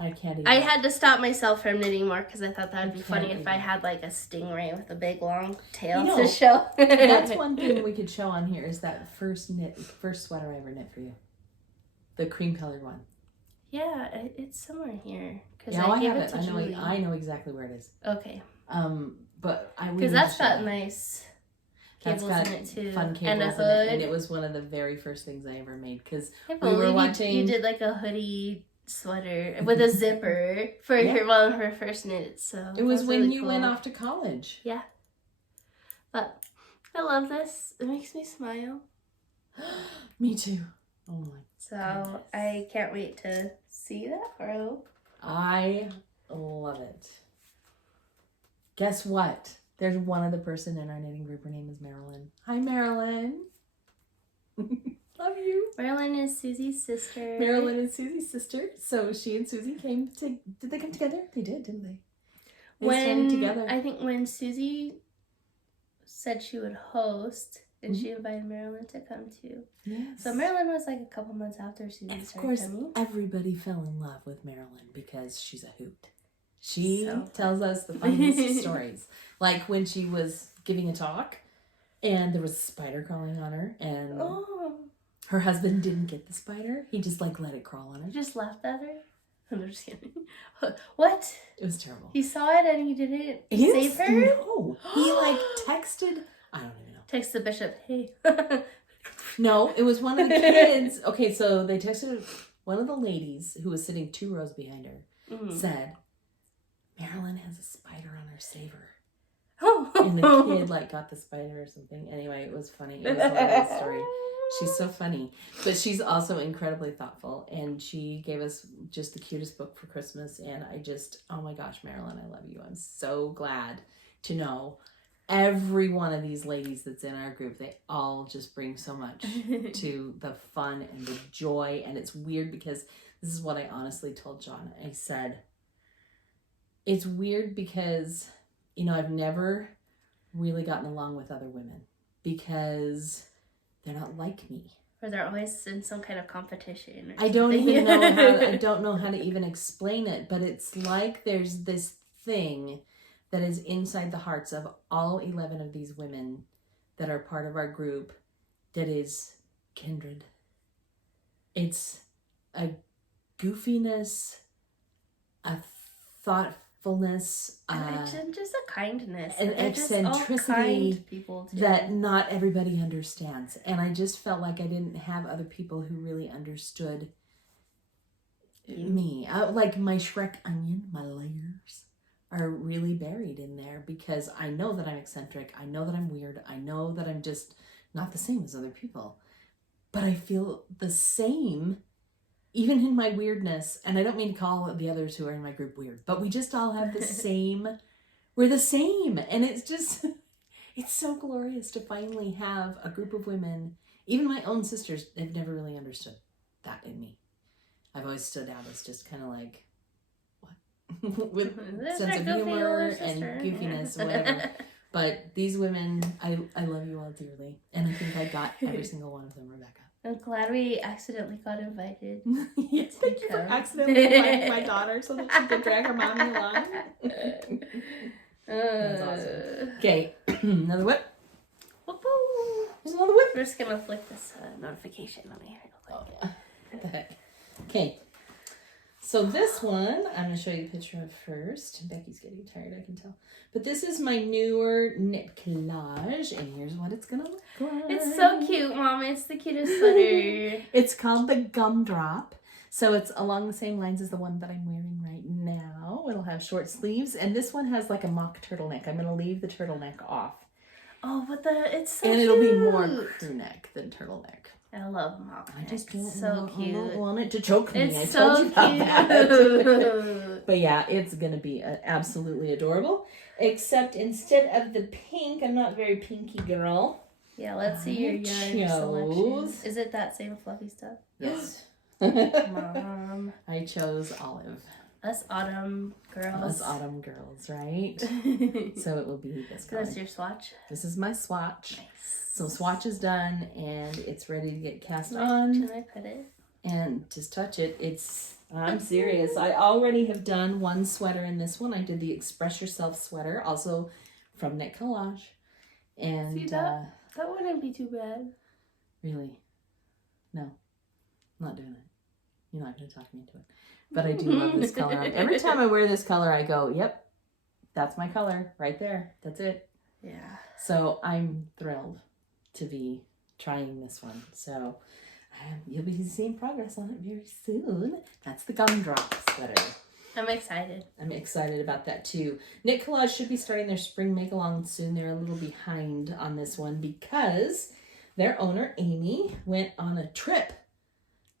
I can't even. I had to stop myself from knitting more because I thought that would be funny if even. I had like a stingray with a big long tail You know, to show. That's one thing we could show on here is that first sweater I ever knit for you. The cream colored one. Yeah, it's somewhere here. Yeah, I gave have it. to Julie. I know exactly where it is. Okay. But I because that's got nice that's cables got in it too, fun cables and a in hood. it, and it was one of the very first things I ever made because I we were believe watching. You did like a hoodie sweater with a zipper for one of her first knits. So it was when really you cool. went off to college. Yeah. But I love this. It makes me smile. Me too. Oh my. So goodness. I can't wait to see that row. I love it. Guess what? There's one other person in our knitting group. Her name is Marilyn. Hi, Marilyn. Love you. Marilyn is Susie's sister. Marilyn is Susie's sister. So she and Susie came to. Did they come together? They did, didn't they? When together. I think when Susie said she would host, and she invited Marilyn to come too. Yes. So Marilyn was like a couple months after Susie And of started course, coming. everybody fell in love with Marilyn because she's a hoot. She So tells us the funniest stories. Like when she was giving a talk and there was a spider crawling on her and her husband didn't get the spider. He just like let it crawl on her. You just laughed at her? I'm just kidding. What? It was terrible. He saw it and he didn't save her? No. He like texted, I don't even know. Text the bishop, hey. No, it was one of the kids. Okay, so they texted one of the ladies who was sitting 2 rows behind her, said, Marilyn has a spider on her saver. And the kid like got the spider or something. Anyway, it was funny. It was a hilarious story. She's so funny. But she's also incredibly thoughtful. And she gave us just the cutest book for Christmas. And I just, oh my gosh, Marilyn, I love you. I'm so glad to know every one of these ladies that's in our group, they all just bring so much to the fun and the joy. And it's weird because this is what I honestly told John. I said, it's weird because, you know, I've never really gotten along with other women because they're not like me. Or they're always in some kind of competition. I don't even know I don't know how to even explain it, but it's like there's this thing that is inside the hearts of all 11 of these women that are part of our group that is kindred. It's a goofiness, a respectfulness, and just a kindness. and They're just all eccentricity kind people too. that not everybody understands. And I just felt like I didn't have other people who really understood me. Like my Shrek onion, my layers are really buried in there because I know that I'm eccentric. I know that I'm weird. I know that I'm just not the same as other people. But I feel the same even in my weirdness. And I don't mean to call the others who are in my group weird, but we just all have the same. We're the same. And it's just, it's so glorious to finally have a group of women. Even my own sisters have never really understood that in me. I've always stood out as just kind of like, what? With sense of humor and goofiness or whatever. But these women, I love you all dearly. And I think I got every single one of them, Rebecca. I'm glad we accidentally got invited. Yes, thank you for accidentally inviting my daughter so that she could drag her mommy along. That's awesome. Okay, another whip. There's another whip. We're just gonna flick this notification on me. Oh, yeah. What the heck? Okay. So this one, I'm going to show you the picture of first. Becky's getting tired, I can tell. But this is my newer knit collage, and here's what it's going to look like. It's so cute, Mom. It's the cutest sweater. It's called the Gumdrop. So it's along the same lines as the one that I'm wearing right now. It'll have short sleeves, and this one has like a mock turtleneck. I'm going to leave the turtleneck off. Oh, but it's so and cute. it'll be more crew neck than turtleneck. I love mock I just don't I don't want it to choke me. It's I so told you about cute. that. But yeah, it's going to be absolutely adorable. Except instead of the pink, I'm not very pinky girl. Yeah, let's see your yarn selection. Is it that same fluffy stuff? Yes. Mom. I chose olive. Us autumn girls. Us autumn girls, right? So it will be this color. That's your swatch? This is my swatch. Nice. So swatch is done and it's ready to get cast on. Can I put it? And just touch it. I'm serious. I already have done one sweater in this one. I did the Express Yourself sweater, also from Knit Collage. And see that? That wouldn't be too bad. Really? No. I'm not doing it. You're not going to talk me into it. But I do love this color. Every time I wear this color, I go, yep, that's my color right there. That's it. Yeah. So I'm thrilled to be trying this one. So you'll be seeing progress on it very soon. That's the Gumdrop sweater. I'm excited. I'm excited about that too. Knit Collage should be starting their spring make-along soon. They're a little behind on this one because their owner, Amy, went on a trip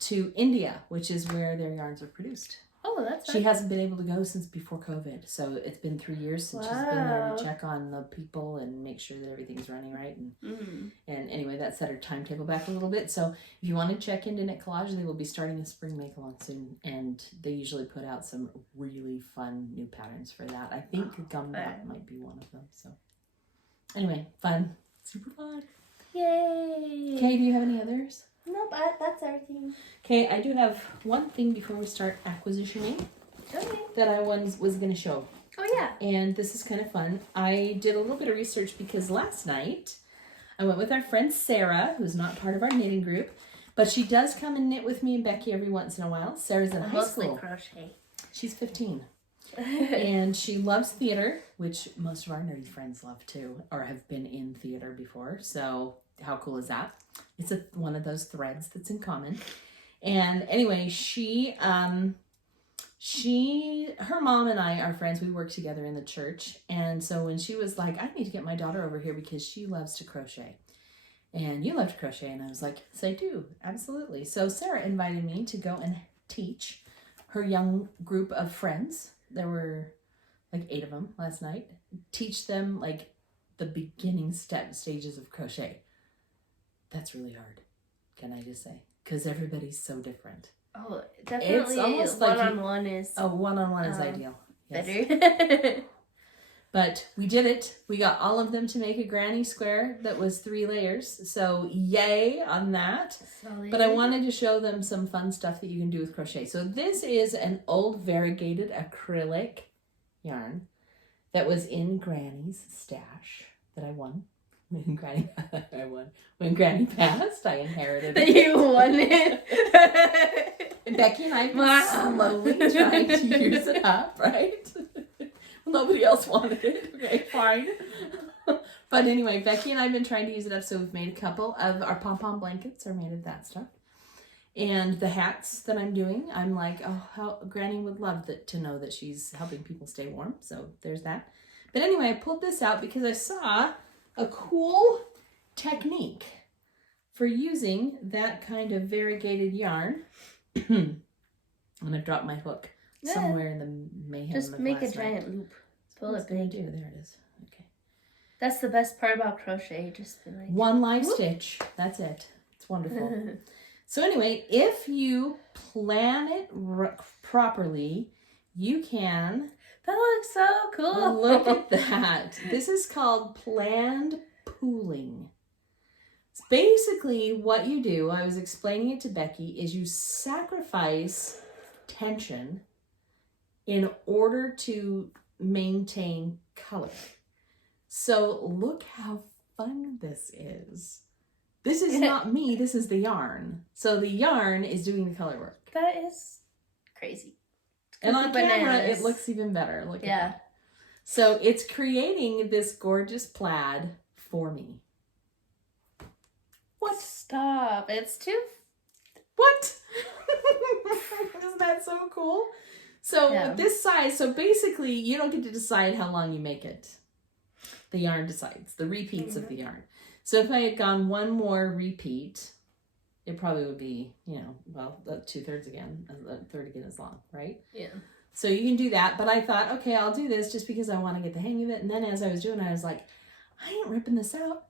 to India, which is where their yarns are produced. Oh, that's She hasn't been able to go since before COVID. So it's been 3 years since she's been there to check on the people and make sure that everything's running right. And anyway, that set her timetable back a little bit. So if you want to check into Knit Collage, they will be starting a spring make-along soon. And they usually put out some really fun new patterns for that. I think Gumdrop might be one of them. So anyway, fun. Super fun. Yay. Okay, do you have any others? Nope, that's everything. Okay, I do have one thing before we start acquisitioning that I was going to show. Oh, yeah. And this is kind of fun. I did a little bit of research because last night I went with our friend Sarah, who's not part of our knitting group, but she does come and knit with me and Becky every once in a while. Sarah's in high school. Mostly crochet. She's 15. And she loves theater, which most of our nerdy friends love too, or have been in theater before. So how cool is that? It's one of those threads that's in common. And anyway, her mom and I are friends. We work together in the church. And so when she was like, I need to get my daughter over here because she loves to crochet. And you love to crochet. And I was like, yes, I do. Absolutely. So Sarah invited me to go and teach her young group of friends. There were like 8 of them last night. Teach them like the beginning stages of crochet. That's really hard, can I just say? Because everybody's so different. Oh, definitely. It's almost one-on-one is... Oh, one-on-one is ideal. Yes. Better. But we did it. We got all of them to make a granny square that was 3 layers. So yay on that. Solid. But I wanted to show them some fun stuff that you can do with crochet. So this is an old variegated acrylic yarn that was in Granny's stash that I won. When Granny passed, I inherited it. You won it. Becky and I have been slowly trying to use it up, right? Nobody else wanted it. Okay, fine. But anyway, Becky and I have been trying to use it up, so we've made a couple of our pom-pom blankets are made of that stuff. And the hats that I'm doing, I'm like, oh, how Granny would love to know that she's helping people stay warm. So there's that. But anyway, I pulled this out because I saw a cool technique for using that kind of variegated yarn. I'm going to drop my hook somewhere in the mayhem. Just make a giant loop. Pull it big. There it is. Okay. That's the best part about crochet. Just be like, one live stitch. That's it. It's wonderful. So anyway, if you plan it properly, you can... That looks so cool. Look at that. This is called planned pooling. It's basically what you do, I was explaining it to Becky, is you sacrifice tension in order to maintain color. So look how fun this is. This is not me, this is the yarn. So the yarn is doing the color work. That is crazy. And on camera, it looks even better. Look at that. So it's creating this gorgeous plaid for me. What? Stop. It's too... What? Isn't that so cool? So with this size, so basically you don't get to decide how long you make it. The yarn decides. The repeats of the yarn. So if I had gone one more repeat, it probably would be, 2/3 again, a third again as long, right? Yeah. So you can do that, but I thought, okay, I'll do this just because I want to get the hang of it. And then as I was doing it, I was like, I ain't ripping this out.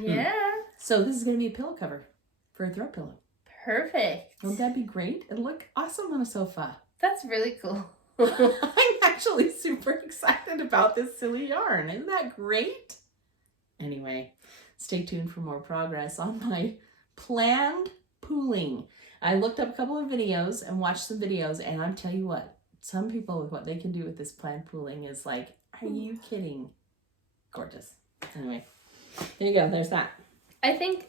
Yeah. So this is going to be a pillow cover for a throw pillow. Perfect. Won't that be great? It'll look awesome on a sofa. That's really cool. I'm actually super excited about this silly yarn. Isn't that great? Anyway, stay tuned for more progress on my planned pooling. I looked up a couple of videos and watched some videos, and I'm telling you what, some people with what they can do with this planned pooling is like, are you kidding? Gorgeous. Anyway, there you go. There's that. I think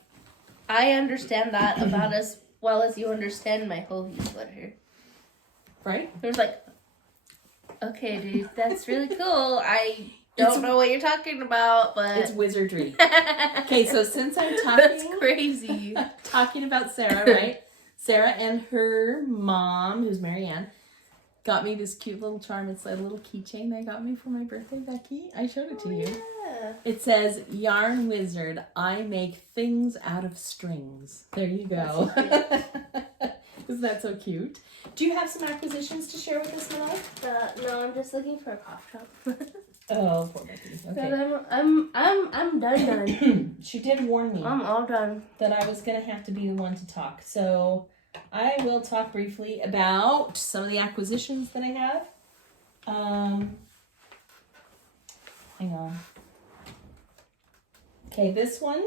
I understand that about as well as you understand my holy sweater. Right? It was like, okay, dude, that's really cool. I don't know what you're talking about, but... It's wizardry. Okay, so since I'm talking... That's crazy. Talking about Sarah, right? Sarah and her mom, who's Marianne, got me this cute little charm. It's a little keychain they got me for my birthday, Becky. I showed it to you. Yeah. It says, Yarn Wizard, I make things out of strings. There you go. Isn't that so cute? Do you have some acquisitions to share with us, my love? No, I'm just looking for a cough drop. Oh, poor Becky. Okay. But I'm done. She did warn me. I'm all done. That I was going to have to be the one to talk. So I will talk briefly about some of the acquisitions that I have. Hang on. Okay, this one,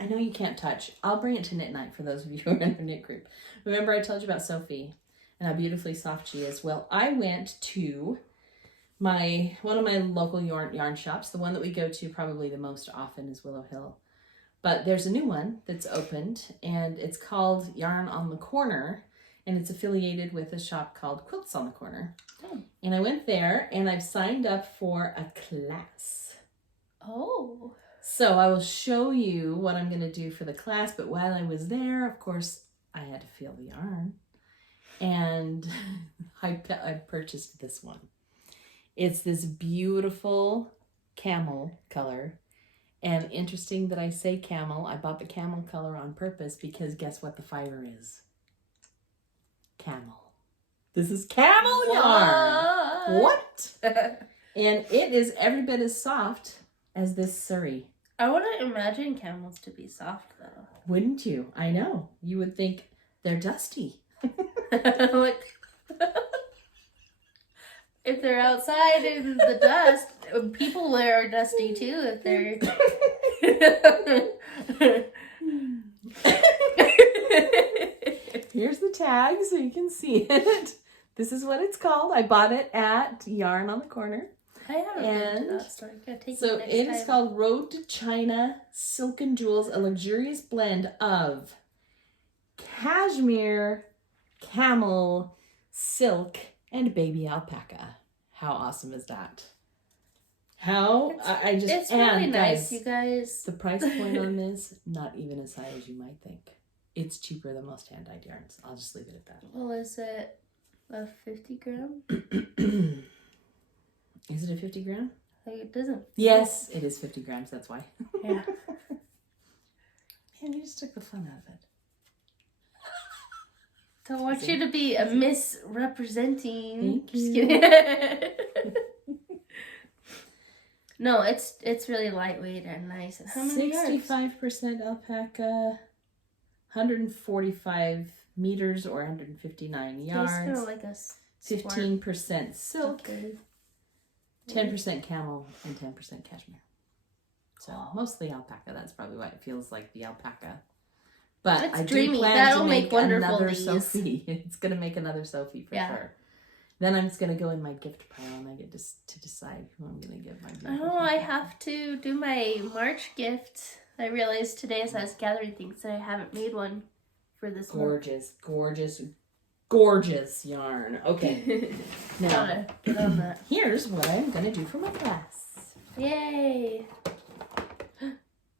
I know you can't touch. I'll bring it to Knit Night for those of you who are in our knit group. Remember I told you about Sophie and how beautifully soft she is. Well, I went to one of my local yarn shops. The one that we go to probably the most often is Willow Hill. But there's a new one that's opened, and it's called Yarn on the Corner, and it's affiliated with a shop called Quilts on the Corner. Oh. And I went there, and I've signed up for a class. Oh. So I will show you what I'm going to do for the class, but while I was there, of course, I had to feel the yarn. And I purchased this one. It's this beautiful camel color. And interesting that I say camel. I bought the camel color on purpose because guess what the fiber is? Camel. This is camel yarn. What? And it is every bit as soft as this Surrey. I wouldn't imagine camels to be soft though. Wouldn't you? I know. You would think they're dusty. Like, if they're outside in the dust, people are dusty too if they're... Here's the tag so you can see it. This is what it's called. I bought it at Yarn on the Corner. I haven't been to that store. So it is called Road to China Silk and Jewels, a luxurious blend of cashmere, camel, silk, and baby alpaca. How awesome is that? How I just it's really nice, guys, you guys. The price point on this, not even as high as you might think. It's cheaper than most hand-dyed yarns. I'll just leave it at that. Well, is it a 50 gram? Is it a 50 gram? Like it doesn't. Yes, it is 50 grams. That's why. Yeah. Man, you just took the fun out of it. Don't want you to be a misrepresenting. Thank Just you. kidding. No, it's really lightweight and nice. And how many yards? 65% alpaca, 145 meters or 159 yards. Tastes kind of like a 15% silk, Okay. 10% camel, and 10% cashmere. So mostly alpaca. That's probably why it feels like the alpaca. But It's I dreamy. do plan That'll to make make wonderful another these. Sophie. It's gonna make another Sophie for sure. Then I'm just gonna go in my gift pile and I get to decide who I'm gonna give my gift. Oh, I have to do my March gift. I realized today as I was gathering things that I haven't made one for this Gorgeous, gorgeous, gorgeous yarn. Okay. Now, Gotta get on that. here's what I'm gonna do for my class. Yay!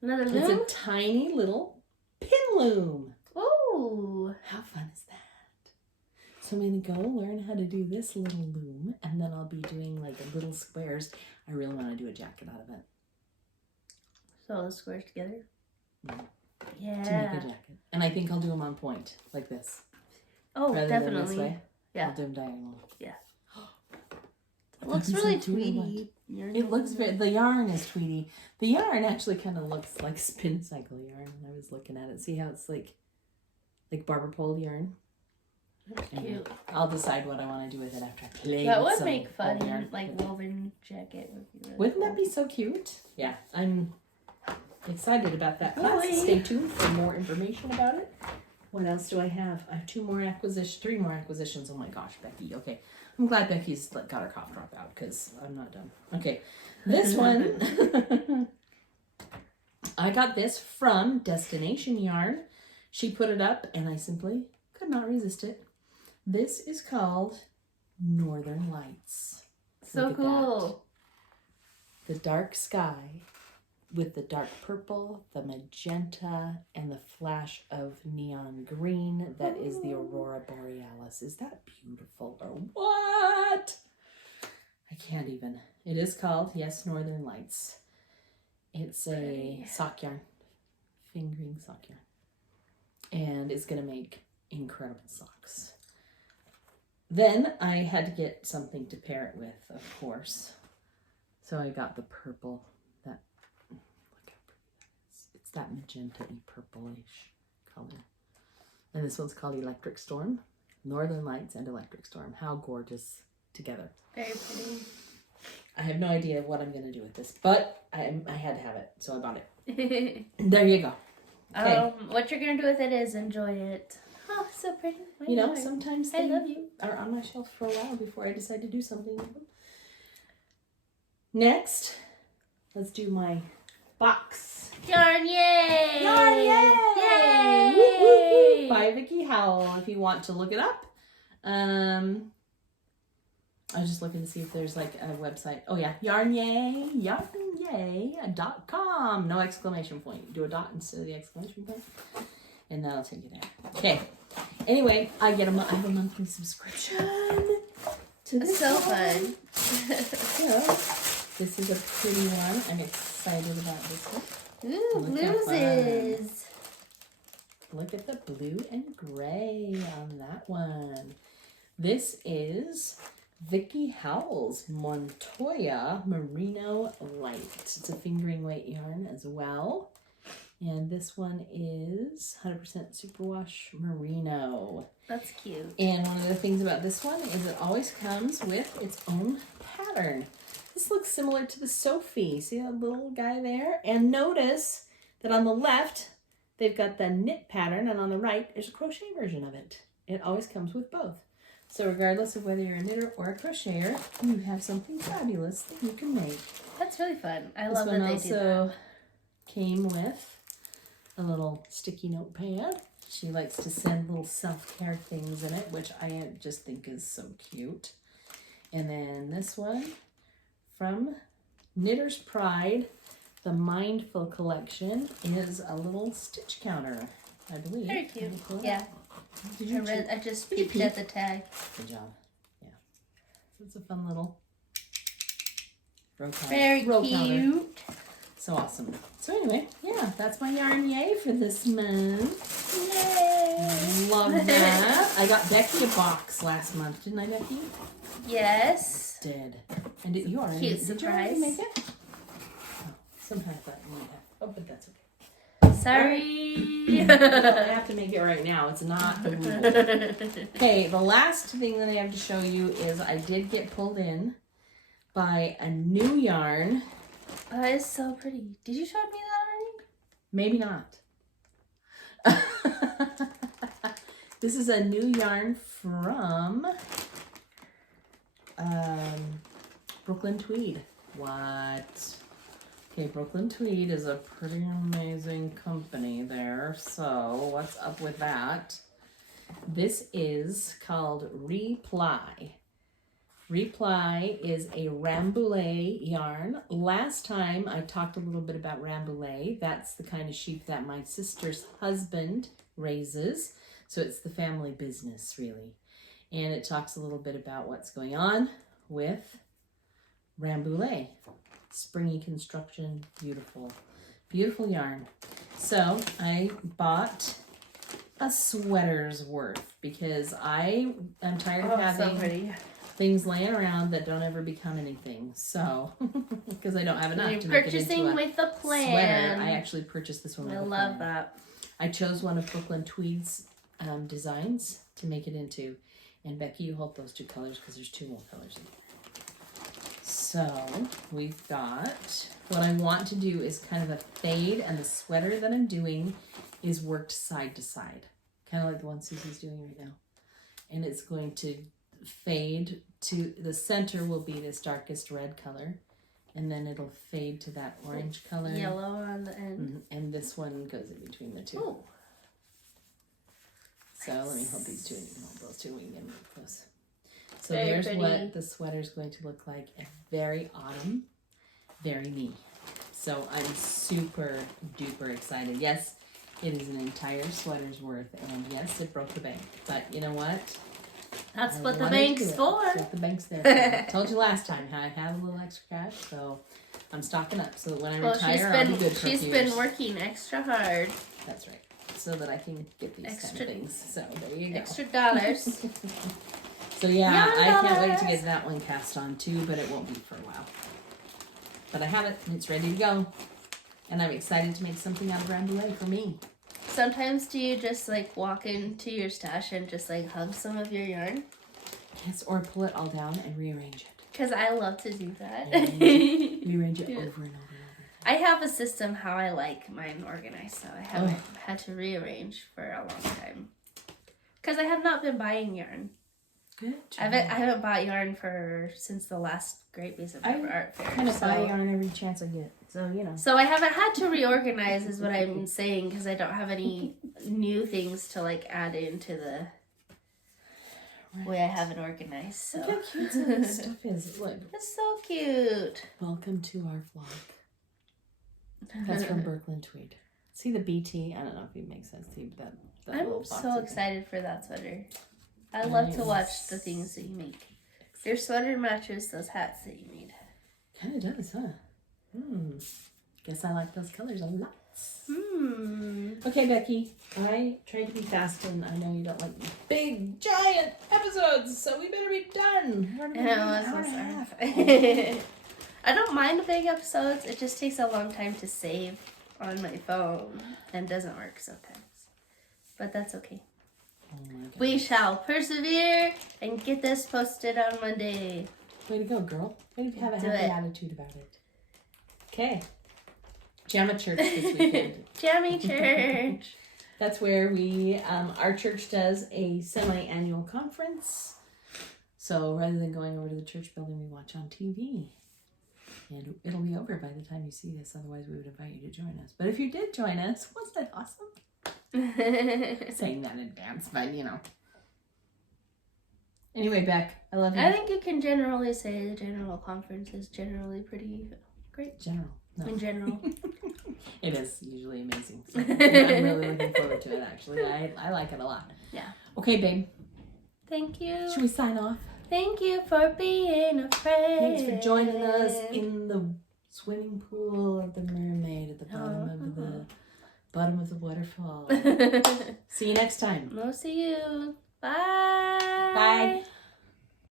Another It's loom? a tiny little pin loom. Ooh! How fun is that? So I'm gonna go learn how to do this little loom, and then I'll be doing like little squares. I really want to do a jacket out of it. So all the squares together? Mm. Yeah. To make a jacket. And I think I'll do them on point, like this. Oh, rather definitely. than this way. Yeah. I'll do them diagonal. Yeah. It looks really tweedy. It looks very, the yarn is tweedy. The yarn actually kind of looks like spin cycle yarn when I was looking at it. See how it's like barber pole yarn? Cute. I'll decide what I want to do with it after I play That with would some make fun, old yarn. like woven jacket would be really Wouldn't cool. that be so cute? Yeah, I'm excited about that class. Boy. Stay tuned for more information about it. What else do I have? I have 3 more acquisitions. Oh my gosh, Becky. Okay, I'm glad Becky's got her cough drop out because I'm not done. Okay, this one, I got this from Destination Yarn. She put it up and I simply could not resist it. This is called Northern Lights. So Look at cool. that. The dark sky with the dark purple, the magenta, and the flash of neon green that is the Aurora Borealis. Is that beautiful or what? I can't even. It is called, yes, Northern Lights. It's a sock yarn, fingering sock yarn. And it's going to make incredible socks. Then I had to get something to pair it with, of course. So I got the purple. Look how pretty that is. It's that magenta-y purplish color. And this one's called Electric Storm. Northern Lights and Electric Storm. How gorgeous together. Very pretty. I have no idea what I'm going to do with this, but I had to have it, so I bought it. There you go. Okay. What you're going to do with it is enjoy it. Oh, so pretty. You know, sometimes I they love you. are on my shelf for a while before I decide to do something with them. Next, let's do my box. Yarn, yay! Yarn, yay! Yay! Woo, woo, woo. By Vicky Howell, if you want to look it up. I was just looking to see if there's like a website. Oh yeah, yarnyay.com. No exclamation point. Do a dot instead of the exclamation point. And that'll take you there. Okay. Anyway, I have a monthly subscription to this. So one. fun. So, this is a pretty one. I'm excited about this one. Ooh, Look how blueses. Look at the blue and gray on that one. This is Vicky Howell's Montoya Merino Light. It's a fingering weight yarn as well. And this one is 100% superwash merino. That's cute. And one of the things about this one is it always comes with its own pattern. This looks similar to the Sophie. See that little guy there? And notice that on the left, they've got the knit pattern, and on the right, there's a crochet version of it. It always comes with both. So regardless of whether you're a knitter or a crocheter, you have something fabulous that you can make. That's really fun. I This love that one they do that. also came with a little sticky notepad. She likes to send little self-care things in it, which I just think is so cute. And then this one from Knitter's Pride, the Mindful collection, is a little stitch counter, I believe. Very cute. Cool. Yeah. Did you I just peeked at the tag. Good job. Yeah. So it's a fun little row counter. Very row cute. Counter. So awesome. So anyway, yeah, that's my yarn yay for this month. Yay! Love that. I got Becky a box last month, didn't I, Becky? Yes. Did. And you already Cute did you surprise. already make it? Oh, somehow I thought you might have. Oh, but that's okay. Sorry. I have to make it right now. It's not the rule. Okay, the last thing that I have to show you is I did get pulled in by a new yarn. Oh, it's so pretty. Did you show me that Maybe not. This is a new yarn from Brooklyn Tweed. What? Okay, Brooklyn Tweed is a pretty amazing company there. So what's up with that? This is called Reply. Reply is a Rambouillet yarn. Last time I talked a little bit about Rambouillet. That's the kind of sheep that my sister's husband raises. So it's the family business, really. And it talks a little bit about what's going on with Rambouillet. Springy construction, beautiful, beautiful yarn. So I bought a sweater's worth because I am tired of having things laying around that don't ever become anything. So, because I don't have enough to make it into a with a plan. sweater. I actually purchased this one with I a love plan. that. I chose one of Brooklyn Tweed's designs to make it into. And Becky, you hold those two colors because there's two more colors in there. So we've got, what I want to do is kind of a fade, and the sweater that I'm doing is worked side to side. Kind of like the one Susie's doing right now. And it's going to fade to, the center will be this darkest red color. And then it'll fade to that orange color. Yellow on the end. And this one goes in between the two. Oh. So let me hold these two and you can hold those two and we can get really close. So Very there's pretty. what the sweater's going to look like. Very autumn, very me. So I'm super duper excited. Yes, it is an entire sweater's worth, and yes, it broke the bank. But you know what? That's I what the wanted to do bank's it. for. That's what the bank's there for. I told you last time how I have a little extra cash, so I'm stocking up so that when I retire, I'll be good for a she's few been years. working extra hard. That's right. So that I can get these kind of things. So there you go. Extra dollars. So yeah, Yarn I can't wait to dollars. get that one cast on too, but it won't be for a while. But I have it, and it's ready to go. And I'm excited to make something out of Rambouillet for me. Sometimes do you just like walk into your stash and just like hug some of your yarn? Yes, or pull it all down and rearrange it. Because I love to do that. Rearrange it over and over and over. I have a system how I like mine organized, so I haven't had to rearrange for a long time. Because I have not been buying yarn. Good I job. haven't bought yarn since the last Great Base of Paper Art Fair. kind of buy yarn every chance I get. So, you know. So I haven't had to reorganize is what I'm saying, because I don't have any new things to like add into the way I have it organized. So. Look how cute some of this stuff is. Look. It's so cute. Welcome to our vlog. That's from Brooklyn Tweed. See the BT? I don't know if it makes sense to you, but that little I'm box so is- excited for that sweater. I love to watch the things that you make. Your sweater matches those hats that you made. Kind of does, huh? Guess I like those colors a lot. Okay, Becky. I tried to be fast, and I know you don't like big, giant episodes, so we better be done. I don't mind big episodes. It just takes a long time to save on my phone and doesn't work sometimes. But that's okay. Oh my God. We shall persevere and get this posted on Monday. Way to go, girl. Way to have a Do happy it. attitude about it. Okay. Jam at church this weekend. Jammy Church. That's where our church does a semi-annual conference. So rather than going over to the church building, we watch on TV. And it'll be over by the time you see this. Otherwise, we would invite you to join us. But if you did join us, wasn't that awesome? Saying that in advance, but you know. Anyway, Beck, I love you. I think you can generally say the general conference is generally pretty great. General. No. In general. It is usually amazing. So I'm really looking forward to it, actually. I like it a lot. Yeah. Okay, babe. Thank you. Should we sign off? Thank you for being a friend. Thanks for joining us in the swimming pool of the mermaid at the bottom of the waterfall. See you next time. We'll see you. Bye. Bye.